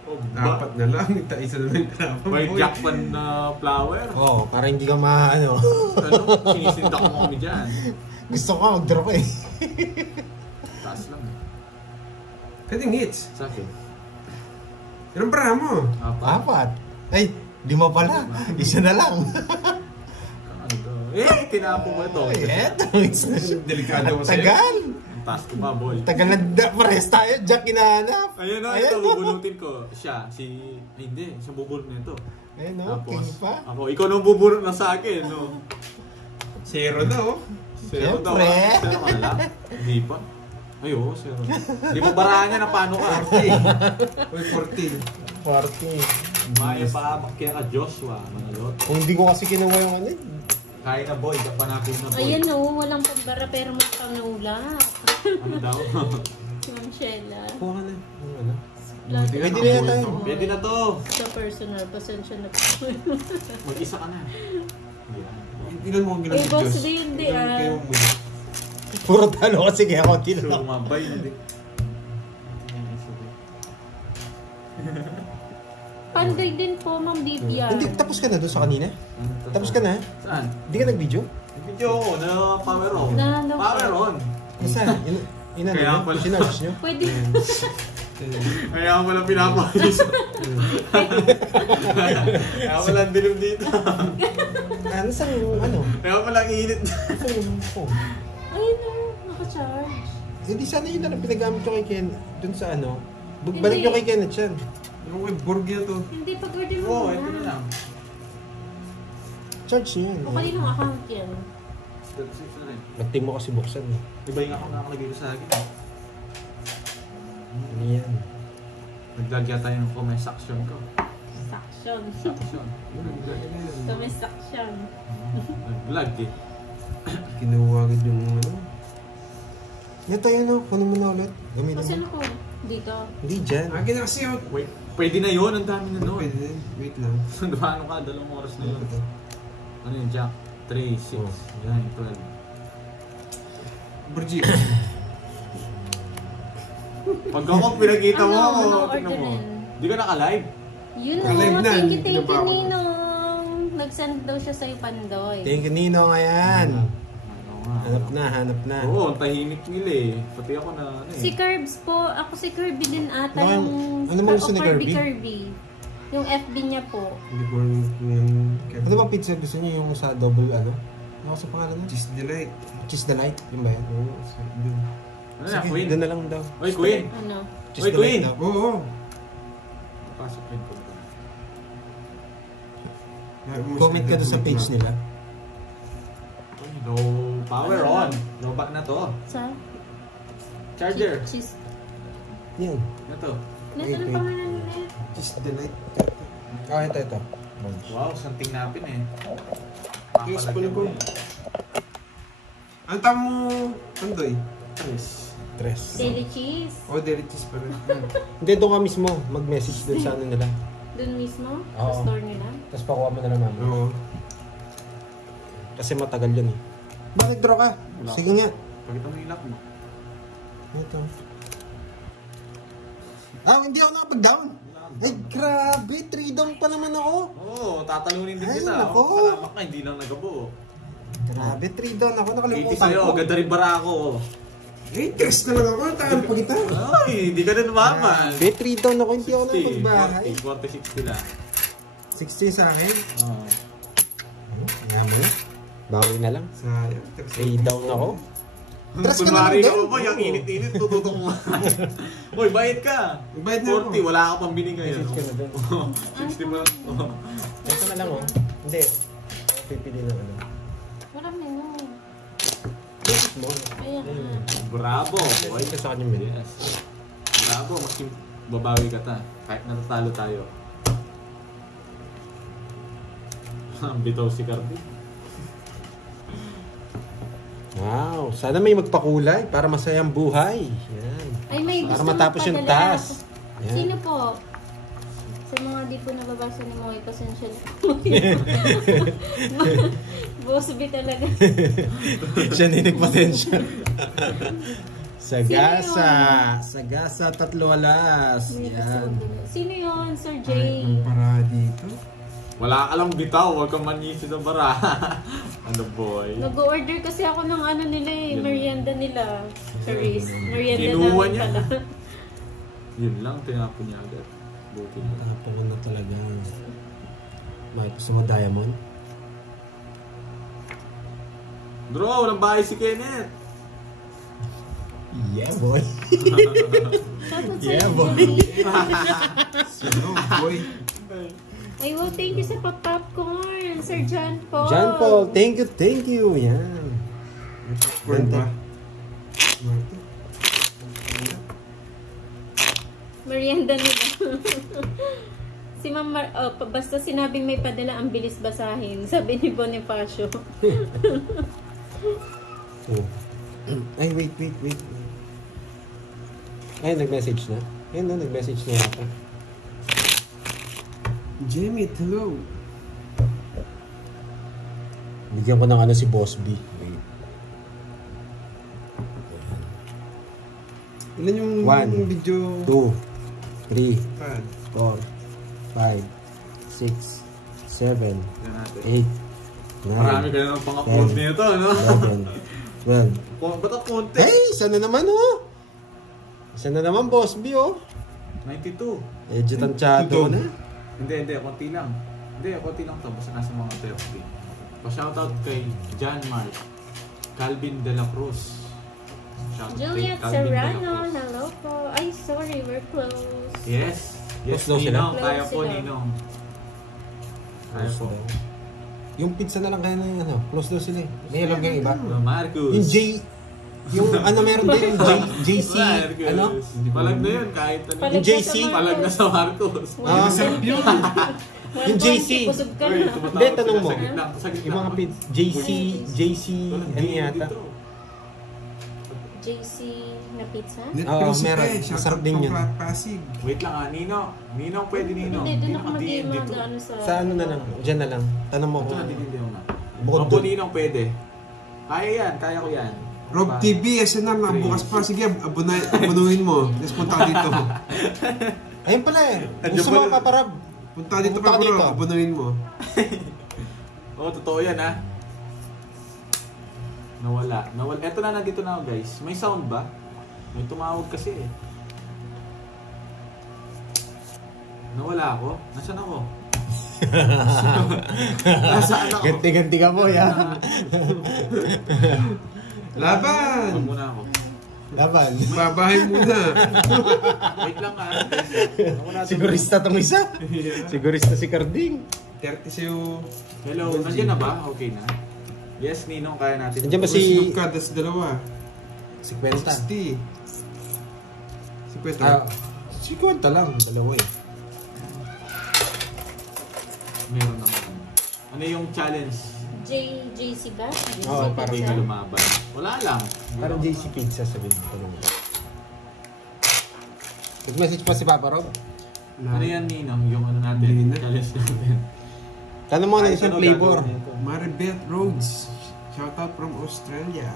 Oh, ba? Apat na lang. Isa na lang tinapang, May boy. jackpan na flower. Oo, para hindi ka maano. Ano? Sinisindak mo kami dyan. Gusto ko mag-drop eh. Taas lang. Pwedeng hits. Sa akin. Ilang para mo? Apat. Ay, 5 pala. Isa na lang. Ano to? Tinapo mo ito. Eto, Delikado mo ang sa'yo. tagal. Taas ko ba, boy? Tagal na pares tayo. Jack kinahanap. Ayun na, ito, bubunutin ko. Siya, hindi, siya bubunot nito. Ayun no, king pa. Ako, ikaw nang bubunot na sa akin, no? Zero na, oh. Zero daw, Siyempre. ah. Zero ka na lang. Hindi pa. Ay, oo, zero. Hindi mo barahan niya na paano ka. 40. Uy, 14. 40. Maya pa, kaya ka Joshua, mga lot. Kung hindi ko kasi kinuha yung ano eh. Kaya na, boy, panapin na, boy. Ayan o, walang pambara pero may pangulak. Ano daw? Si Ma'am Shella. Kuha ka na. Yung ano. Lahat Pwede ng na yan phone tayo. mo. Pwede na to. Sa personal, pasensya na po. Mag-isa ka na. Ilan mo ang ginagawa? Eh, boss, hindi, ah. Kayo mo. Puro talo kasi kaya konti Sure, lang. mabay na din. Panday din po, Ma'am Divya. Hindi, tapos ka na doon sa kanina? Tapos ka na? Saan? Hindi ka nag-video? Video ko na power on. Na- Power on. Saan? Ina Kaya na? pala. Sinarge nyo? Pwede. Kaya ako lang pinapayos. Kaya ako lang dilim dito. Ano saan yung ano? Kaya ako lang init. Saan yung phone? Ayun na, naka-charge. Hindi sana yun na lang pinagamit nyo kay Ken. Doon sa ano? Hindi. Balik nyo kay Kenneth yan. Yung may borg na to. Hindi, pag-order mo Oo, na. ito na lang. Charge nyo yan. O kaninong account yan? Mag-team mo kasi buksan eh. Iba yung ako nakalagay ko sa akin. Ano yan? Naglagya tayo ng comment section ko. Suction. Section. Kami suction. Nag-vlog eh. Kinuha agad yung ano. Ito yun o. Kunin mo na ulit. Gamitin Kasi mo. ano ko? Dito. Hindi dyan. Akin na kasi yun. Wait, pwede na yun. Ang dami na nun. Pwede na yun. Wait lang. Paano ka? 2 oras na yun. Ano yun, Jack? 3, 6, 9, 12. Burji. Pag ako pinakita mo, Ano tingnan mo. orderin? Di ka naka-live. Yun Naka-live o, na, thank hindi you na ba ako? Ninong. Nag-send daw siya sa'yo Pandoy. Thank you, Ninong. Ayan. Ano nga. Hanap na. Oo, ang tahimik nila eh. Pati ako na ano eh. Si Curbs po, ako si Kirby din ata Ano- yung... ano mo gusto ni Kirby? Kirby. Yung FB niya po. Hindi ko yung... Ano bang pizza gusto niyo? Yung sa double ano? Ano sa pangalan nun? Cheese Delight. Cheese Delight? Yung ba yan? Oo, sarap dun. Ano na, Queen? Doon na lang daw. Oy, Queen! Ano? Cheese Oy, Delight Queen! daw. Oo. Pasok Queen ko. Comment ka doon sa page nila. Oy, no power on. No back na to. Sa? Charger. Cheese. Yan. Ano to? Nasa ng pangalan nila. Cheese Delight. Oh, ito. Wow, santing napin eh. Yes, Papalagyan po. mo eh. Ang tamo... Pandoy. Yes. Tres. Daily cheese. Oh, deli cheese pa rin. Hindi, doon ka mismo. Mag-message doon sa ano nila. Doon mismo? Sa Oo. store nila? Tapos pakuha mo na lang namin. Oo. Kasi matagal yun eh. Bakit draw ka? Wala. Sige nga. Pakita mo yung lock mo. Ito. Hindi ako nakapag-down. Ay, grabe. 3 down pa naman ako. Oo, tatalunin din Ay, kita. nako. Oh. Salamat ka, hindi lang nagabuo. Grabe, 3 down ako. 80 Nakalimutan sa'yo, ko. ganda rin bara ako. Eh, tres na lang ako. Tagal pa kita. Ay, hindi ka na naman. Grabe, 3 down ako. Hindi ako nakapagbahay. 40, 60 lang. 60 sa akin. Oo. Yummy. Bawi na lang. Sayang. 3 down ako. Tres ka Kunwari naman ka doon. pa, yung init-init, tututok mo. Uy, bayad ka. Bayad na ako. 40, wala ka pang bili ngayon. 60 na doon. 60 mo lang. Oh. Ito na lang oh. Hindi. Pipili na ano. Wala menu. Basic mo. Ayan. Bravo, boy. Ito sa kanya menu. Yes. Bravo, mas babawi ka ta. Kahit natatalo tayo. Ang bitaw si Cardi. Wow, sana may magpakulay para masayang buhay. Yan. Ay, may gusto Para matapos yung magpadala. task. Yan. Sino po? Sa mga di po nababasa ni Moy, pasensya na. Boss B talaga. Siya din nagpasensya. Sagasa, 3 alas. May Yan. gusto. Sino yun? Sir Ay, Jay? ang para dito. Wala ka lang bitaw, huwag kang manisi sa bara. Ano boy? Nag-order kasi ako ng ano nila eh, Yun. merienda nila. Charis. Merienda Kinuha namin niya. pala. Yun lang, tinapon niya agad. Buti na. Tapos ko na talaga. May gusto mo diamond? Bro, walang bahay si Kenneth. Yeah, boy. Shoutout Yeah, sa'yo, boy. Jenny. Sino, boy? Ay, wow, thank you sa popcorn, Sir John Paul. John Paul, thank you. Yan. Popcorn ba? Merienda nila. Si Ma'am basta sinabing may padala, ang bilis basahin. Sabi ni Bonifacio. Oh. Ay, wait. Ay, nag-message na. Ayun na, nag-message na yata. Jamie, hello. Bigyan ko ng ano si Boss B. Wait. Ilan yung One. video? 2, 3, Ah, 4, 5, 6, 7, Yan natin. 8, 9, Marami ka na ng pang-upload nito, no? 11, 12. Ba't ang konti? Hey, isa na naman oh. Isa na naman Boss B oh. 92. Medyo tansyado na. Hindi, konti lang. Konti lang to. Basta nasa mga 30. Pa-shoutout kay John Mark, Calvin De La Cruz. Shoutout Juliet kay Calvin De La Serrano, Cruz. hello po. Ay, sorry, we're close. Yes, Close daw sila? Ninong. Kaya Close po, sila. Ninong. Kaya po. Yung pizza na lang kaya na yung ano. Close daw sila eh. May alam kang iba. Marcus. Yung J... Yung ano meron din, yung JC, Marcus. ano? Palag na yun, kahit ano. Palag Yung na JC? sa Marcos. Palag na sa Marcos. Ah, sarap yun. Yung JC. Pusog ka Uy, na. tumatawag Hindi, sila tanong mo. sa gitna, sa gitna. Yung mga JC, ano yata? JC. JC na pizza? Net Oo, Principe, meron. shout Masarap out din from yun. Pasig. Wait lang Nino. Ninong, pwede Ninong. Hindi, doon ako Ninong, di- mag-game dito. ano sa... Sa ano na lang, dyan na lang. Tanong mo Ito kung na, hindi ako na. Bukod Opo, doon. Ninong, pwede. Kaya yan, kaya ko yan. Rob Diba? TV, SNR, nakabukas pa. Sige, abunuhin mo. Let's punta ka dito. Ayun pala eh. Andiyan Gusto mo pala. paparab. Punta ka dito Pumunta pa ka bro, dito. abunuhin mo. Oo, totoo yan ha. Nawala. Eto na, nandito na ako guys. May sound ba? May tumawag kasi eh. Nawala ako? Nasaan ako? Nasaan ako? Ganti-ganti ka po, ya. Laban! Huwag muna ako. Laban. Babahay muna. Wait lang ha. Sigurista tong isa. Sigurista si Carding. 30 sa'yo. Hello, nandiyan na ba? Okay na. Yes, Ninong, kaya natin. Nandiyan ba Si si... ka, das dalawa. Si Kwenta? 60. Si Petra. Ah, si Kwenta lang. Dalawa eh. Meron naman. Ano yung challenge? JC ba? Oo, JC parang Hindi pizza? ka lumaban. Wala lang. Parang JC Pizza sabihin mo. Tanong mo. Nag-message pa si Papa Rob. Ano yan, Ninong? Yung ano natin? Hindi na. Challenge natin. Tanong mo na Kahit isang ano flavor. gagawin nito. Maribeth Rhodes. Shout out from Australia.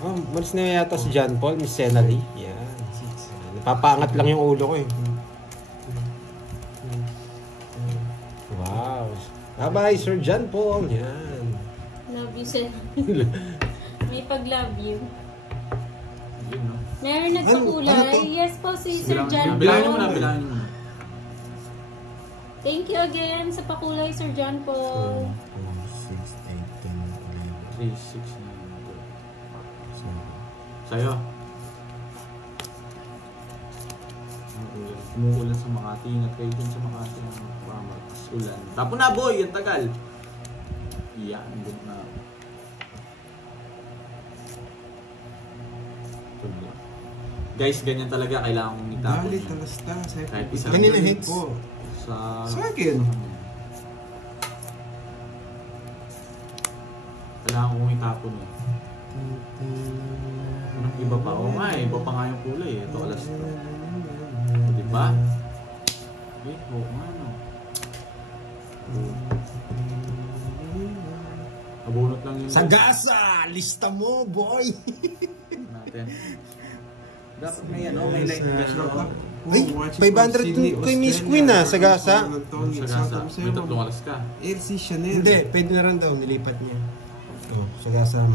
Oh, malis na yata si John Paul, Miss Senali. Yan. Napapaangat lang yung ulo ko eh. Wow. Bye-bye, Sir John Paul. Yan. Love you, sir. May pag-love you. Yun, no? Meron Ano nagpakulay. to? Yes po, si Sir John Bilangin mo Paul. muna, bilangin mo muna. Thank you again sa pakulay, Sir John Paul. 3, 6, 9, 12. Sa'yo. Umuulan sa Makati. Ingat kayo dun sa Makati. Pamakas ulan. Tapo na boy! Ang tagal! Yan. Good na. Tuloy. Guys, ganyan talaga. Kailangan kong itapon Dali, yan. talasta. Kahit isang Kanina galing hits. po. Sa akin. Kailangan kong itapon eh. Anong iba pa? Oo nga eh. Iba pa nga yung kulay eh. Ito alas ito. O, diba? Eh, oo nga no. Nabunot lang yung Sagasa! Lista mo, boy! natin. Dapat may ano, may line kasi ako. Ay, 500 kay Miss Queen ah, Sagasa. Sagasa. May tatlong alas ka. LC Chanel. Hindi, pwede na rin daw, nilipat niya. Oh, Sagasa.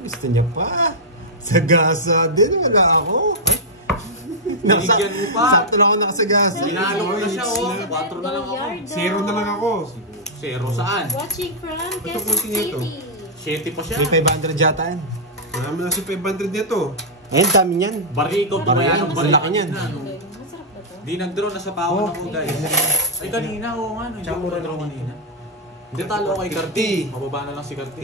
Gusto niya pa. Sagasa din, wala ako. Binigyan mo pa. Sakto na ako nakasagasa. Binalo ko na siya oh. 4 na lang ako. Zero na lang ako. Zero saan? Watching from Ito, Quezon kunti nito. City. 7 pa siya. May 500 yata yan. Marami na si 500 dito. Ayun, dami niyan. Bariko, tumaya ng bariko. Laki niyan. Masarap ba to? Di nag-draw, nasa pawon ako guys. Ay kanina, oo nga. Hindi Tsaka ako mura nag-draw lang kanina. Hindi talo ako kay Carti. Mababa na lang si Carti.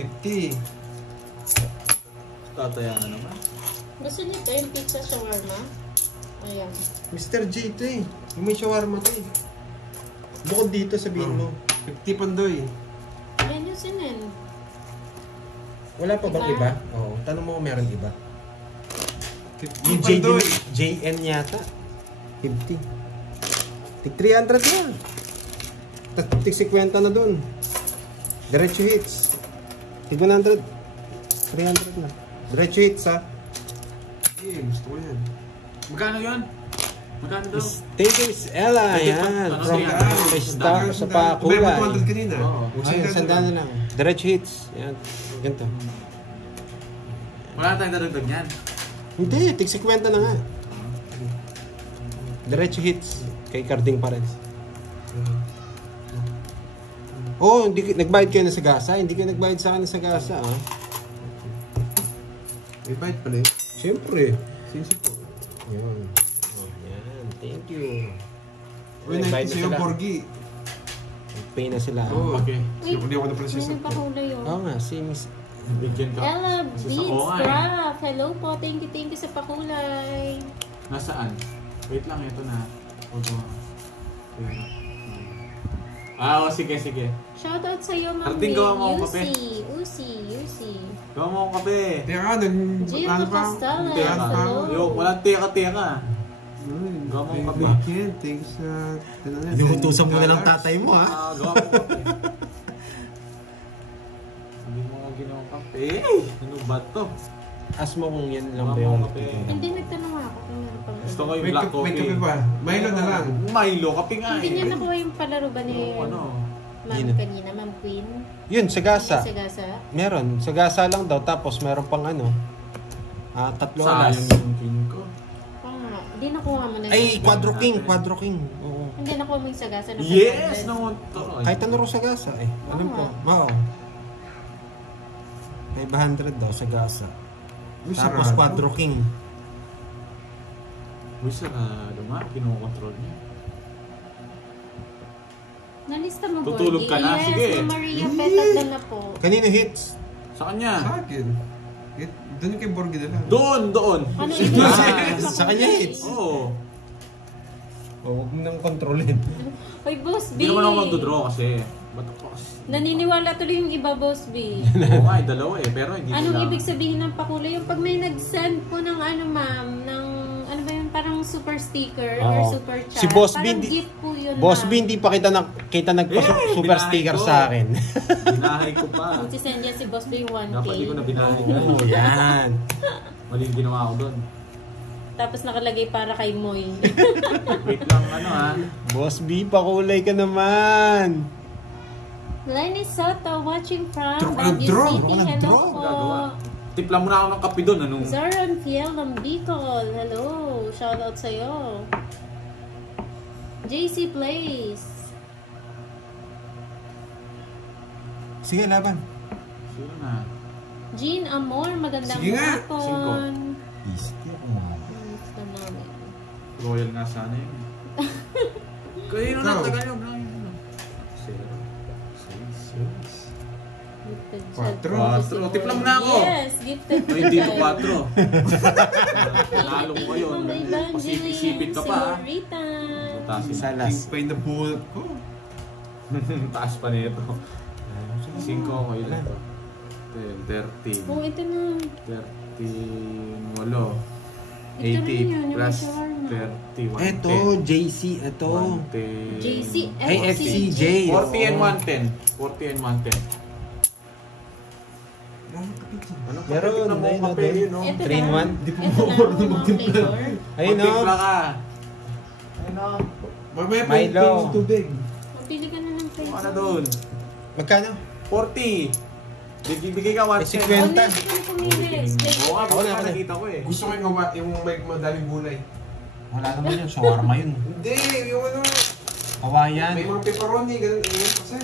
50. Tataya na naman. Gusto niyo ito yung pizza shawarma? Ayan. Mr. J ito eh. Yung may shawarma to eh. Bukod dito, sabihin mo. 50 pandoy. Ayan yung sinin. Wala pa bang Iba? iba? Oo. Tanong mo kung meron iba. 50 Yung pandoy. JN yata. 50. Tig 300 na. Tapos tig 50 na dun. Diretso hits. Tig 100. 300 na. Diretso hits ha. Eh, gusto ko yan. Magkano yun? Magkano daw? Thank you, Miss Ella. Thank you, Yan. ano From siya? kay Star sa May Pakulay. 200 kanina. Oo. Ayun, sandaan na lang. Diretso hits. Yan. Ganito. Wala tayong daragdag niyan. Hindi, tig 50 na nga. Diretso hits. Kay Carding pa rin. Oh, hindi, nagbayad kayo na sa gasa? Hindi kayo nagbayad sa akin sa gasa, ah. May bite pala eh. Siyempre. Sisi po. Yun. Oh, yan. Thank you. Uy, Nagbayad 90 sa'yo, sila. Porgy. Pay na sila. Oo. Okay. Hindi ako na pala siya May sa nagpakulay oh. Oo nga, si Miss... Bigyan ka. Ella Isa sa Beats oo nga eh. Craft. Hello po. Thank you sa pakulay. Nasaan? Wait lang, ito na. Hold on. Okay. Sige. Shoutout sa'yo, Ma'am Harding, gawa mo akong kape. Usi. Gawa mo akong kape. Teka, Gio ano pa? Costales, Teka. hello. Yo, walang teka. Gawa mo akong kape. Weekend, thanks sa... Inuutusan mo na lang tatay mo, ha? Gawa mo akong kape. Hindi mo ako ginawang kape. Ano ba to? Ask mo kung yan lang Gawa ba mo yung akong kape. Hindi, nagtanong ako kung meron pang Gusto ko yung May black kape coffee. pa. Milo na lang. Milo, kape nga Hindi niya nakuha yung palaro ba ni Ano? Ma'am Yun. kanina, Ma'am Queen? Yun, sagasa. Sa gasa? Meron. Sagasa lang daw. Tapos meron pang ano. 3 oras. Sayang yung king ko. Oo nga. Hindi nakuha mo na Ay, yun. Quadro King. Oo. Hindi nakuha mo yung sa gasa. Yes! No, Kahit ano rin sagasa eh. Alam ko. Oo. 500 daw sagasa. Tapos Quadro King. Uy, sarado nga. Kinokontrol niya. Nalista mo, Tutulog Borgie? ka na? Yes, Sige. Ma'am Maria Petag na po. Kanino hits? Sa kanya. Sa akin. Doon kay Borgie na lang. Doon. Ano ibig Sa kanya hits. Oo. Huwag mo nang kontrolin. Hoy, Boss B. Hindi naman ako magdodraw kasi. Ba't ako kasi? Naniniwala tuloy yung iba, Boss B. Oo nga, dalawa eh. Pero hindi Anong nila. ibig sabihin ng pakulay? Yung pag may nag-send po ng ano, ma'am, ng ano ba yun, parang super sticker or Oo. super chat. Si Boss B, parang hindi- gift po yun, Boss ma'am. B, hindi pa kita nagpa-super binahay sticker ko. sa akin. Binahay ko pa. Kung sisend yan si Boss B yung 1K. Dapat di ko na binahay. Oo, yan. Mali yung ginawa ko doon. Tapos nakalagay para kay Moy. Wait lang, ano ha. Boss B, pakulay ka naman. Lenny Soto watching from Draw- Baguio draw. City. Walang Hello draw. po. Gagawa. Tipla mo na ako ng kape doon. Anong? Zaron Fiel ng Bicol. Hello. Shoutout sa'yo. JC Place. Sige, laban. Sino na? Jean Amor. Magandang Sige nga. hapon. Isti ako. Gusto namin. Royal nga sana yun. Kaya yun Ikaw. na, tagal yung blind. 0, 6, 6. Gifted Quatro. child. Quatro. Tipla mo na ako. Yes, gifted Ay, hindi child. na 4. Nalo ko yun. Ma'am Evangeline, Pasipit ka si pa ha. Rita. Taas Salas. King pa yung nabulot ko. Taas pa nito. 5 ako yun. 30. Oh, ito na. 38. Ito na yun, 80 yung plus shawarma. 31. Eto, JC. Eto. 110. JC, Ay, FCJ. 40 and 110. 40 and 110. Ano ka? Meron, Tignan mo ayun, kape ayun. yun, no? Ito 3 in 1. Hindi po Ito na, marunong mga flavor. Ayun o. Magtimpla ka. Ayun o. Mamaya pa Milo. yung tubig. Mabili ka na ng Ano peso. ka doon? Magkano? 40. Bigay ka 110. May 50. Ano yung pumili? Oo nga, Ako na, ako na. nakita ko eh. Gusto ko yung may madaming gulay. Wala naman yun. Shawarma yun. Hindi, yung ano, Hawaiian. may mga pepperoni, ganun kasi.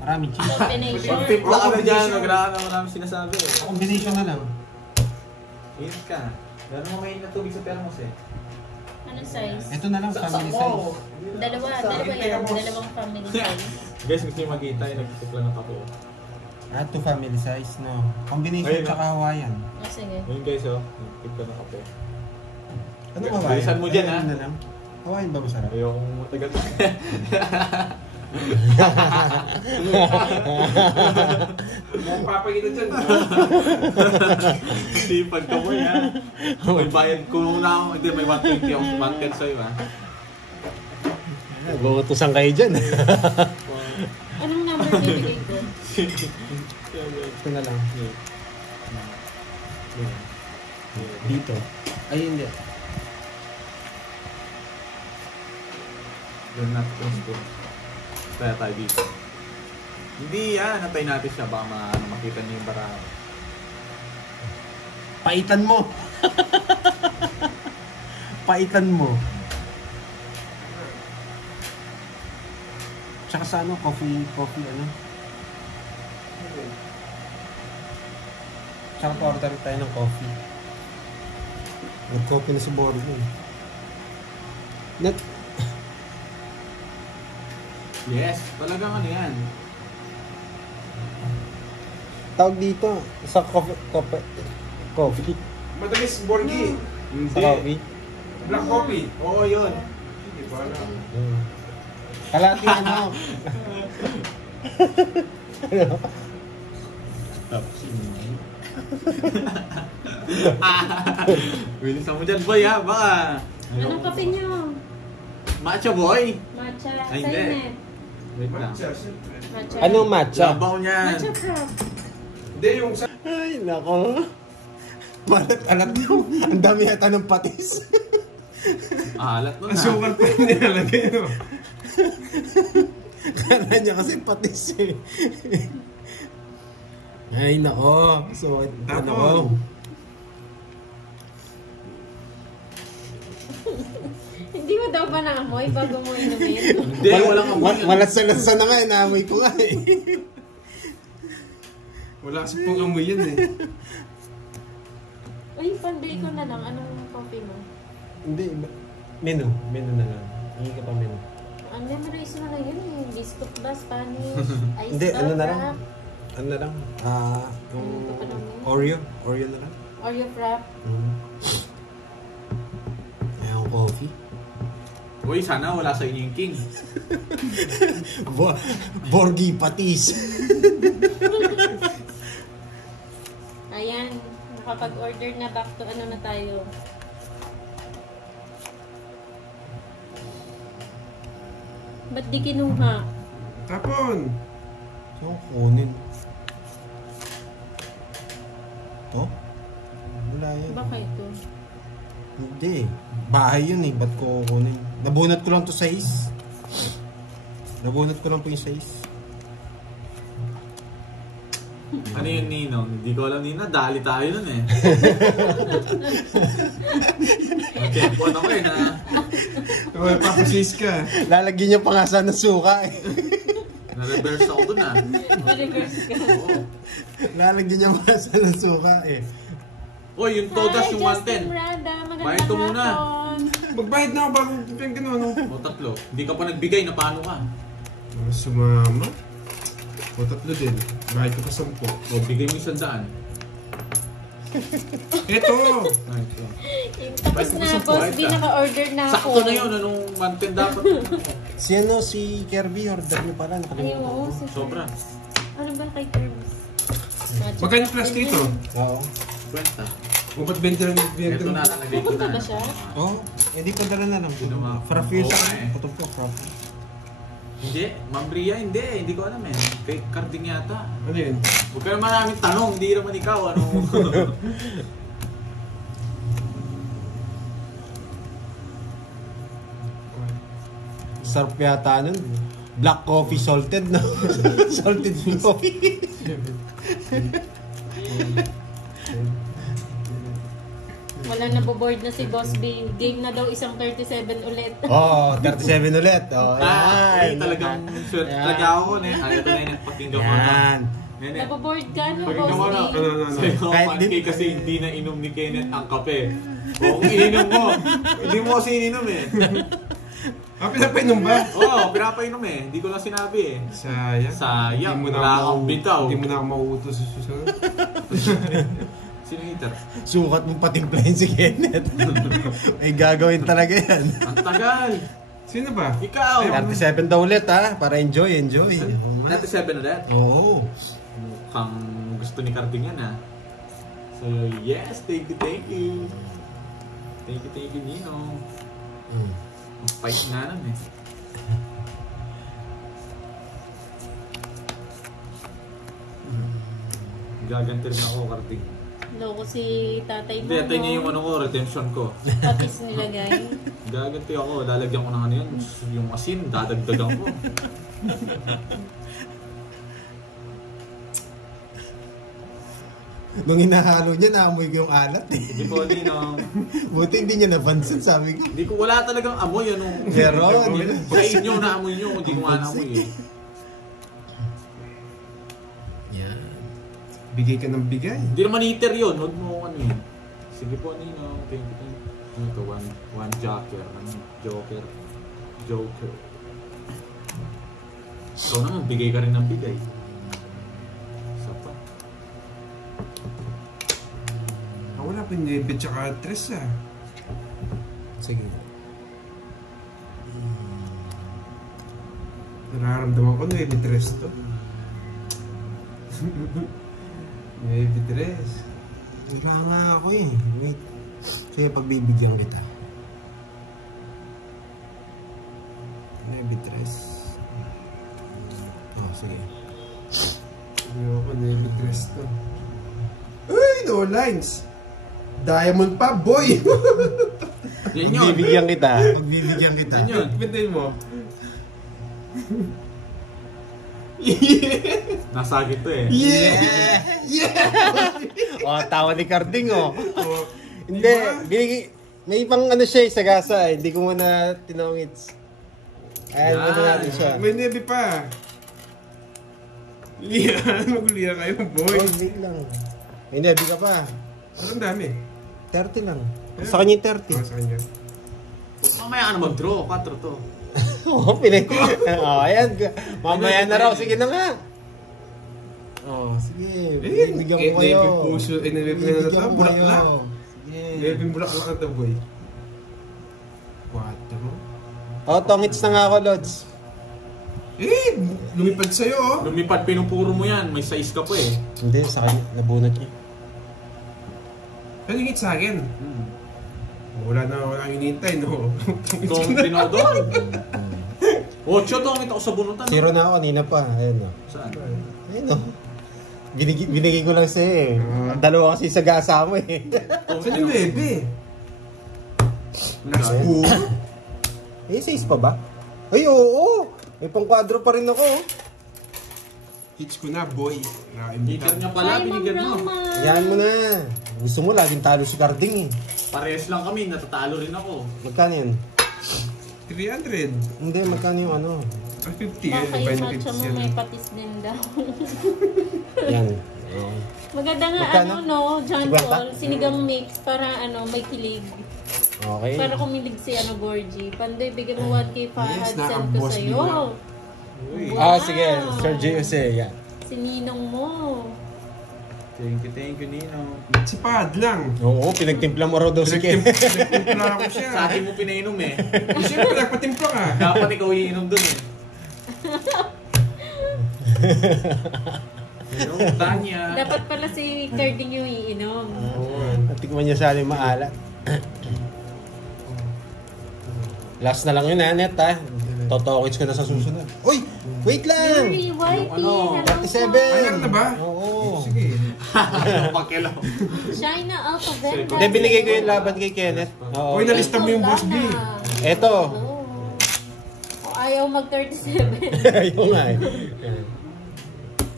Maraming cheese. Combination. Magtimpla ka na dyan. Magraan na maraming sinasabi eh. Combination na lang. Ingat ka. Meron mo may tubig sa thermos eh. Anong size? Ito na lang, family size. Dalawa yan. Dalawang family size. Guys, gusto nyo magkita yung nagtitimpla ng kape. To family size, no. Combination Ayun, tsaka Hawaiian. Oh, sige. Ayun guys oh, nagtimpla ng kape. Ano Hawaiian? Bilisan mo dyan, ha? Ayun na lang. Hawaiian ba masarap? Ayokong matagal. Mukhang papagita dyan. Sipag ka mo ha. May bayad ko na ako. Hindi, may 120 ako. 110 sa'yo ha. Gugutusan kayo dyan. Anong number bibigay ko? Ito na lang. Dito. Ay, hindi. Doon natin close to. Kaya tayo dito. Hindi yan. Natay natin siya. Baka makita niyo yung barang. Paitan mo. Paitan mo. Tsaka sa ano, coffee ano. Tsaka pa-order tayo ng coffee. Nag-coffee na si Borgie. Yes. Talagang ano yan. Tawag dito, sa coffee. Madalis Borgie. Sa coffee. Black coffee. Oo, yun. Hindi ba alam. Kalahati ano? Tapos bilisan mo dyan, boy, ha? Baka. Anong kape nyo? Matcha, boy. Matcha. Ay, Sa hindi. init. Wait lang. Matcha, siyempre. Matcha. Anong matcha? Labaw niyan. Matcha crap. Hindi, yung sa... Ay, nako. Malat alat yung ang dami yata ng patis. Alat nun, ha? Asukal pa yung nilalagay, no? Kala niya kasi patis eh. Ay, nako. So, Tapon. ano? Hindi mo daw ba naamoy bago mo inumin? Hindi, walang amoy. Malatsa-latsa na nga, naamoy ko nga eh. Wala kasi pong amoy yan eh. Uy, panday ko na lang. Anong coffee mo? Hindi, menu na lang. Hindi ka pa menu. Ang memorize mo na yun eh. Biscuit ba, Spanish, ice Hindi, ano na lang? frap, Ano na lang? Yung Ano pa naman? Oreo na lang. Oreo frap. Ayun, coffee. Uy, sana wala sa inyo yung king. Borgi patis. Ayan, nakapag-order na, back to ano na tayo. Ba't di kinuha? Tapon! So, kunin. To? Wala yan. Baka ito. Hindi. Bahay yun eh. Ba't ko kunin? Nabunot ko lang to size. Nabunot ko lang po yung size. Ano yun, Ninong? Hindi ko alam, Nina. Dali tayo nun eh. Mag-checkpoint ako eh na. Wala, papasis ka. Lalagyan niya pa nga sana suka eh. Na-reverse ako dun ah. Ma-reverse ka. Oo. Lalagyan niya pa nga sana suka eh. Uy, yung todas Hi, yung Justin 110. Rada. Magandang Bayad ko muna. hapon. Magbayad na ako bago yung gano'n. O, 3. Hindi ka pa nagbigay na paano ka? Sumama. O, 3 din. Bayad ko pa 10. O, bigay mo 100. Ito! Ay, ito. Yung tapos Bayad ko na, sa boss. buhay Di ka. naka-order na ako. Sakto na yun, anong 110 dapat? Si ano, si Kirby, order niyo pala. Ay, Nakalimutan oo. ko. Si Sobra. Ano ba kay Terms? Magkano yung plus dito? Oo. Kwenta. O, ba't 20 lang Ito na, nalagay ko Pupunta na. ba siya? Oh, hindi pa dala na lang. Ginawa ko. Frappe yun Oo sa nga eh. Putong po, frappe. Hindi, Ma'am Bria, hindi. Hindi ko alam eh. Fake carding yata. Ano yun? Huwag ka na maraming tanong, hindi naman ikaw. Ano? Sarap yata nun. Black coffee salted, no? Salted coffee. Wala na board na si Boss B. Game na daw isang 37 ulit. Oh, 37 ulit. Oh, Ay, yan. talagang swerte Yan. talaga ako. Ay, ito na yun. Pakinggan mo na. Yan. Nene, Naboboard ka, no, pakinggan Boss mo B? na. Ano? Sa'yo ako Kahit pancake di- kasi hindi na inom ni Kenneth ang kape. O kung ininom mo, hindi mo kasi ininom eh. Ah, pinapainom ba? Oo, pinapainom eh. Hindi ko lang sinabi eh. Sayang. Sayang, Hindi mo na wala ako akong bitaw. Hindi mo na ako mauutos sa susunod. Sino hater? Sukat mo patimplahin si Kenneth. May gagawin talaga yan. Ang tagal. Sino ba? Ikaw. 37 daw ulit ha, para enjoy. 37 ulit. Oo. Mukhang gusto ni Carding yan ah. So, yes, thank you. Thank you, Nino. Ang fight nga nun eh. Gaganti rin ako, Carding. Loko si tatay mo. Hindi, atay niya yung ano ko, redemption ko. Patis nilagay. Gaganti ako, lalagyan ko ng ano yun, yung asin, dadagdagan ko. Nung hinahalo niya, naamoy ko yung alat eh. Hindi po, Nino. Buti hindi niya napansin, sabi ko. Hindi ko, wala talagang amoy, ano. Meron. Sa inyo, naamoy nyo, hindi ko nga naamoy eh. Yan. Bigay ka ng bigay. Hindi naman heater yun, huwag mo ano yun. Sige po, Nino, thank you. Ano ito, one joker, ano, joker. Ikaw naman, bigay ka rin ng bigay. Isa pa. Ah, wala pa yung 9 tsaka 3 ah. Sige. Nararamdaman ko, 9-3 to. 9-3. Wala nga ako eh. Wait. Sige, pagbibigyan kita. 9-3. Oh, sige. Ayoko, 9-3 to. Uy, no lines! Diamond pa, boy! Yan yun. Pagbibigyan kita. Pagbibigyan kita. Yan yun. Pintayin mo. Nasagit to eh. Yeah! Yeah! Oh, tawa ni Carding oh. Oh, Hindi, binigay, may pang ano siya eh, sagasa eh. Hindi ko muna tinongits. Ayan, Yan. muna natin siya. may nebi pa. Lian, magulihan kayo, boy. Oh, wait lang. May nebi ka pa. Ang dami. 30 lang. Sa kanya yung 30. Sa kanya. Mamaya ka na mag-draw. 4 to. Oo, pinay. Oh, ayan. Mamaya na raw. Sige na nga. Oh, sige. Bibigyan ko kayo. Nebi puso. Nebi na Bibigyan ito. ko Bulaklak. kayo. Sige. Nebi bulaklak na ito, boy. 4. Oh, tongits na nga ako, Lods. Lumipad sa'yo, oh. Lumipad, pinupuro mo yan. May size ka po eh. Hindi, sa kanya. Nabunot niya. Kaningit sa akin. Wala kang inintay, no? Kung tinodo. 8 tongit ako sa bunutan. 0 na ako, kanina pa. Ayun o. Saan? Ayun o. Binigay ko lang sa'yo eh. Dalawa kasi sa gasa mo eh. Saan yung nebi? Last puro. Eh, 6 pa ba? Ay, oo. May pang-kwadro pa rin ako. Hits ko na, boy. Higan niya pala, Hi, Ma'am binigan mo. Roma. Yan mo na. Gusto mo, laging talo si Carding eh. Parehas lang kami, natatalo rin ako. Magkano yan? 300. Hindi, magkano yung ano? 50 Baka yan. yung matcha mo may patis din daw. Yan. Maganda nga, Magkano? ano, no, John 50? Paul, sinigang mix para, ano, may kilig. Okay. Para kumilig si, ano, Gorgie. Pandoy, bigyan mo 1K Fahad, Yes, send ko naka-boss sa'yo. nila. Ah, sige. Sir Jose, yan. Si Ninong mo. Thank you, Nino. Si Pad lang. Oo, pinagtimpla mo raw daw si Ken. Nagtimpla ako siya. Sa akin mo pinainom eh. Siyempre, nagpatimpla ka. Dapat ikaw iinom dun eh. Hello, Tanya. Dapat pala si Carding yung iinom. Natikman niya sa akin maalat. Last na lang yun, Net, ha? Totokits ko na sa susunod. Uy! Wait lang! Yuri, Whitey, Ano? hello 47. po. Alam na ba? Oo. Sige. Pakilaw. China Alphavenda. Hindi, binigay ko yung laban kay Kenneth. Oo. Uy, nalista mo yung boss B. Eto. O ayaw mag-37. Ayaw nga eh.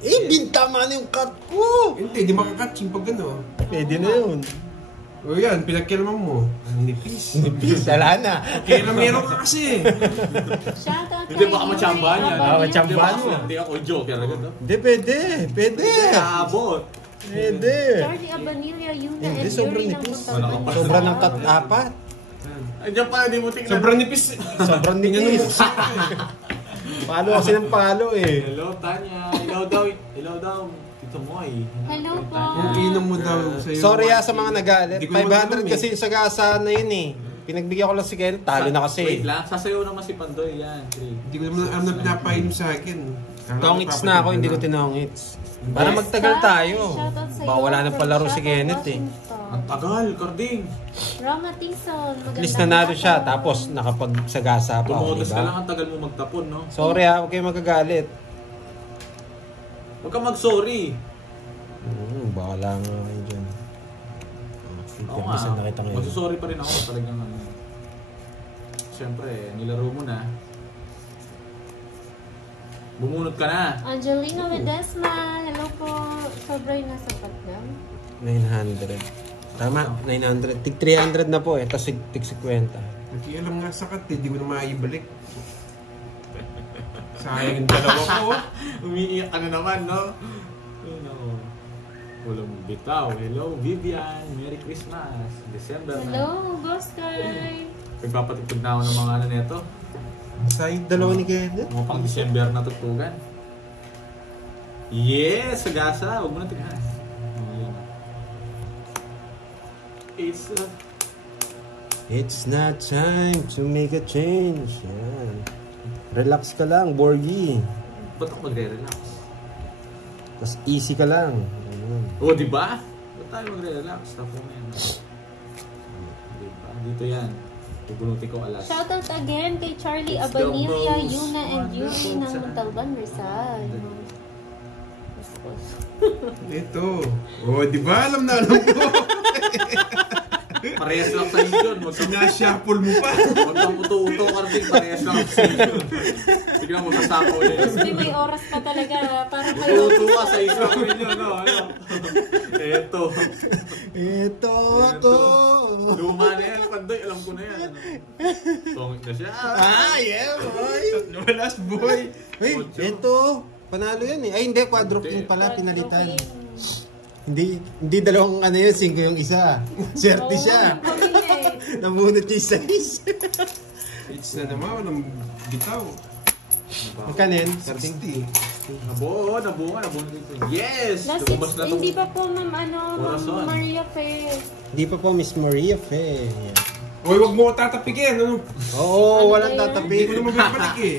Eh, bintama na yung cut ko! Hindi, di makakatching pag gano'n. Pwede na yun. O yan, pinagkilman mo. Ang nipis. Nipis, wala na. Kaya na meron ka kasi. Shoutout Hindi, kay baka matsambahan yan. Baka matsambahan mo. Hindi ako joker agad. Hindi, pwede. Pwede. Kaabot. Pwede. Charlie Abanilla, Yuna, Hindi, and sobrang Yuri ng nipis. Wala ka pa. Buntaban. Sobrang ng cut apat. Andiyan pa, hindi mo tingnan. Sobrang nipis. Sobrang nipis. Palo kasi ng palo eh. Hello, Tanya. Ilaw daw. Ilaw daw. Tito Moy. Hello po. Yung inom mo daw sa'yo. Sorry sa mga nagalit. Hindi ko naman 500 alam kasi yung sagasa na yun eh. Pinagbigyan ko lang si Ken, talo na kasi. Wait lang, sasayaw naman si Pandoy yan. Hindi ko naman alam na pinapainom sa akin. Tongits na ako, hindi ko tinongits. Para magtagal tayo. Shoutout sa'yo Baka wala nang from palaro si Shoutout Kenneth eh. Washington. Ang tagal, Carding. Rama Tison, At least nanalo siya, tapos nakapagsagasa pa ako, Tumodas ka lang, diba? ang tagal mo magtapon, no? Sorry ha, huwag kayo magagalit. Huwag ka mag-sorry. Baka lang kayo dyan. Oo Permisan na nga, kita ngayon. magsusorry pa rin ako talagang ano. Siyempre, nilaro mo na. Bumunot ka na. Angelina Ledesma, hello po. Sobrang nasa patlam. 900. Tama, 900. Tig 300 na po eh, tapos tig 50. Nakialam nga sa kat, hindi ko na maibalik. Sayang yung dalawa ko. Umiiyak ka na naman, no? Walang bitaw. Hello, Vivian. Merry Christmas. December na. Hello, Boss Kai. Nagpapatugtog na ako ng mga ano neto. Side dalawa ni Kenneth. Mga pang December na tugtugan. Yes! Sagasa! Huwag mo na tignan. Ayan. It's not time to make a change. Yan. Relax ka lang, Borgie. Ba't ako magre-relax? Tapos easy ka lang. Ayun. Oo, di ba? Ba't tayo magre-relax? Tapos na yan. Diba? Dito yan. Pupulutin ko alas. Shoutout again kay Charlie It's the Abanilia, most Yuna, and Yuri wonderful ng time. Montalban, Rizal. Ito. Oh, di ba? Alam na alam ko. Parehas lang sa inyo yun. Sinashuffle mo pa. Huwag kang uto-uto ka rin. Parehas lang sa inyo yun. Tignan mo, sasako ulit. Kasi may oras pa talaga para kayo. Uto-uto ka sa isa ko rin yun. Ano? Eto. Ito ako. Luma na yan. Pandoy, alam ko na yan. Ano? Tongit na siya. Yeah, boy. Last boy. Hey, ito. Panalo yan eh. Ay, hindi. Quadruple king pala, pinalitan. Hindi dalawang ano yun, 5 yung isa. Swerte siya. Namunot yung size. It's na naman. Walang bitaw. Magkano yun? 60. Nabuo dito. Yes! Lumabas na Hindi to. pa po, Ma'am Corazon. Maria Fe. Hindi pa po, Miss Maria Fe. Uy, wag mo ko tatapikin. Ano? Oo, walang Ano ba yun? Hindi ko tatapik. na mababalik eh.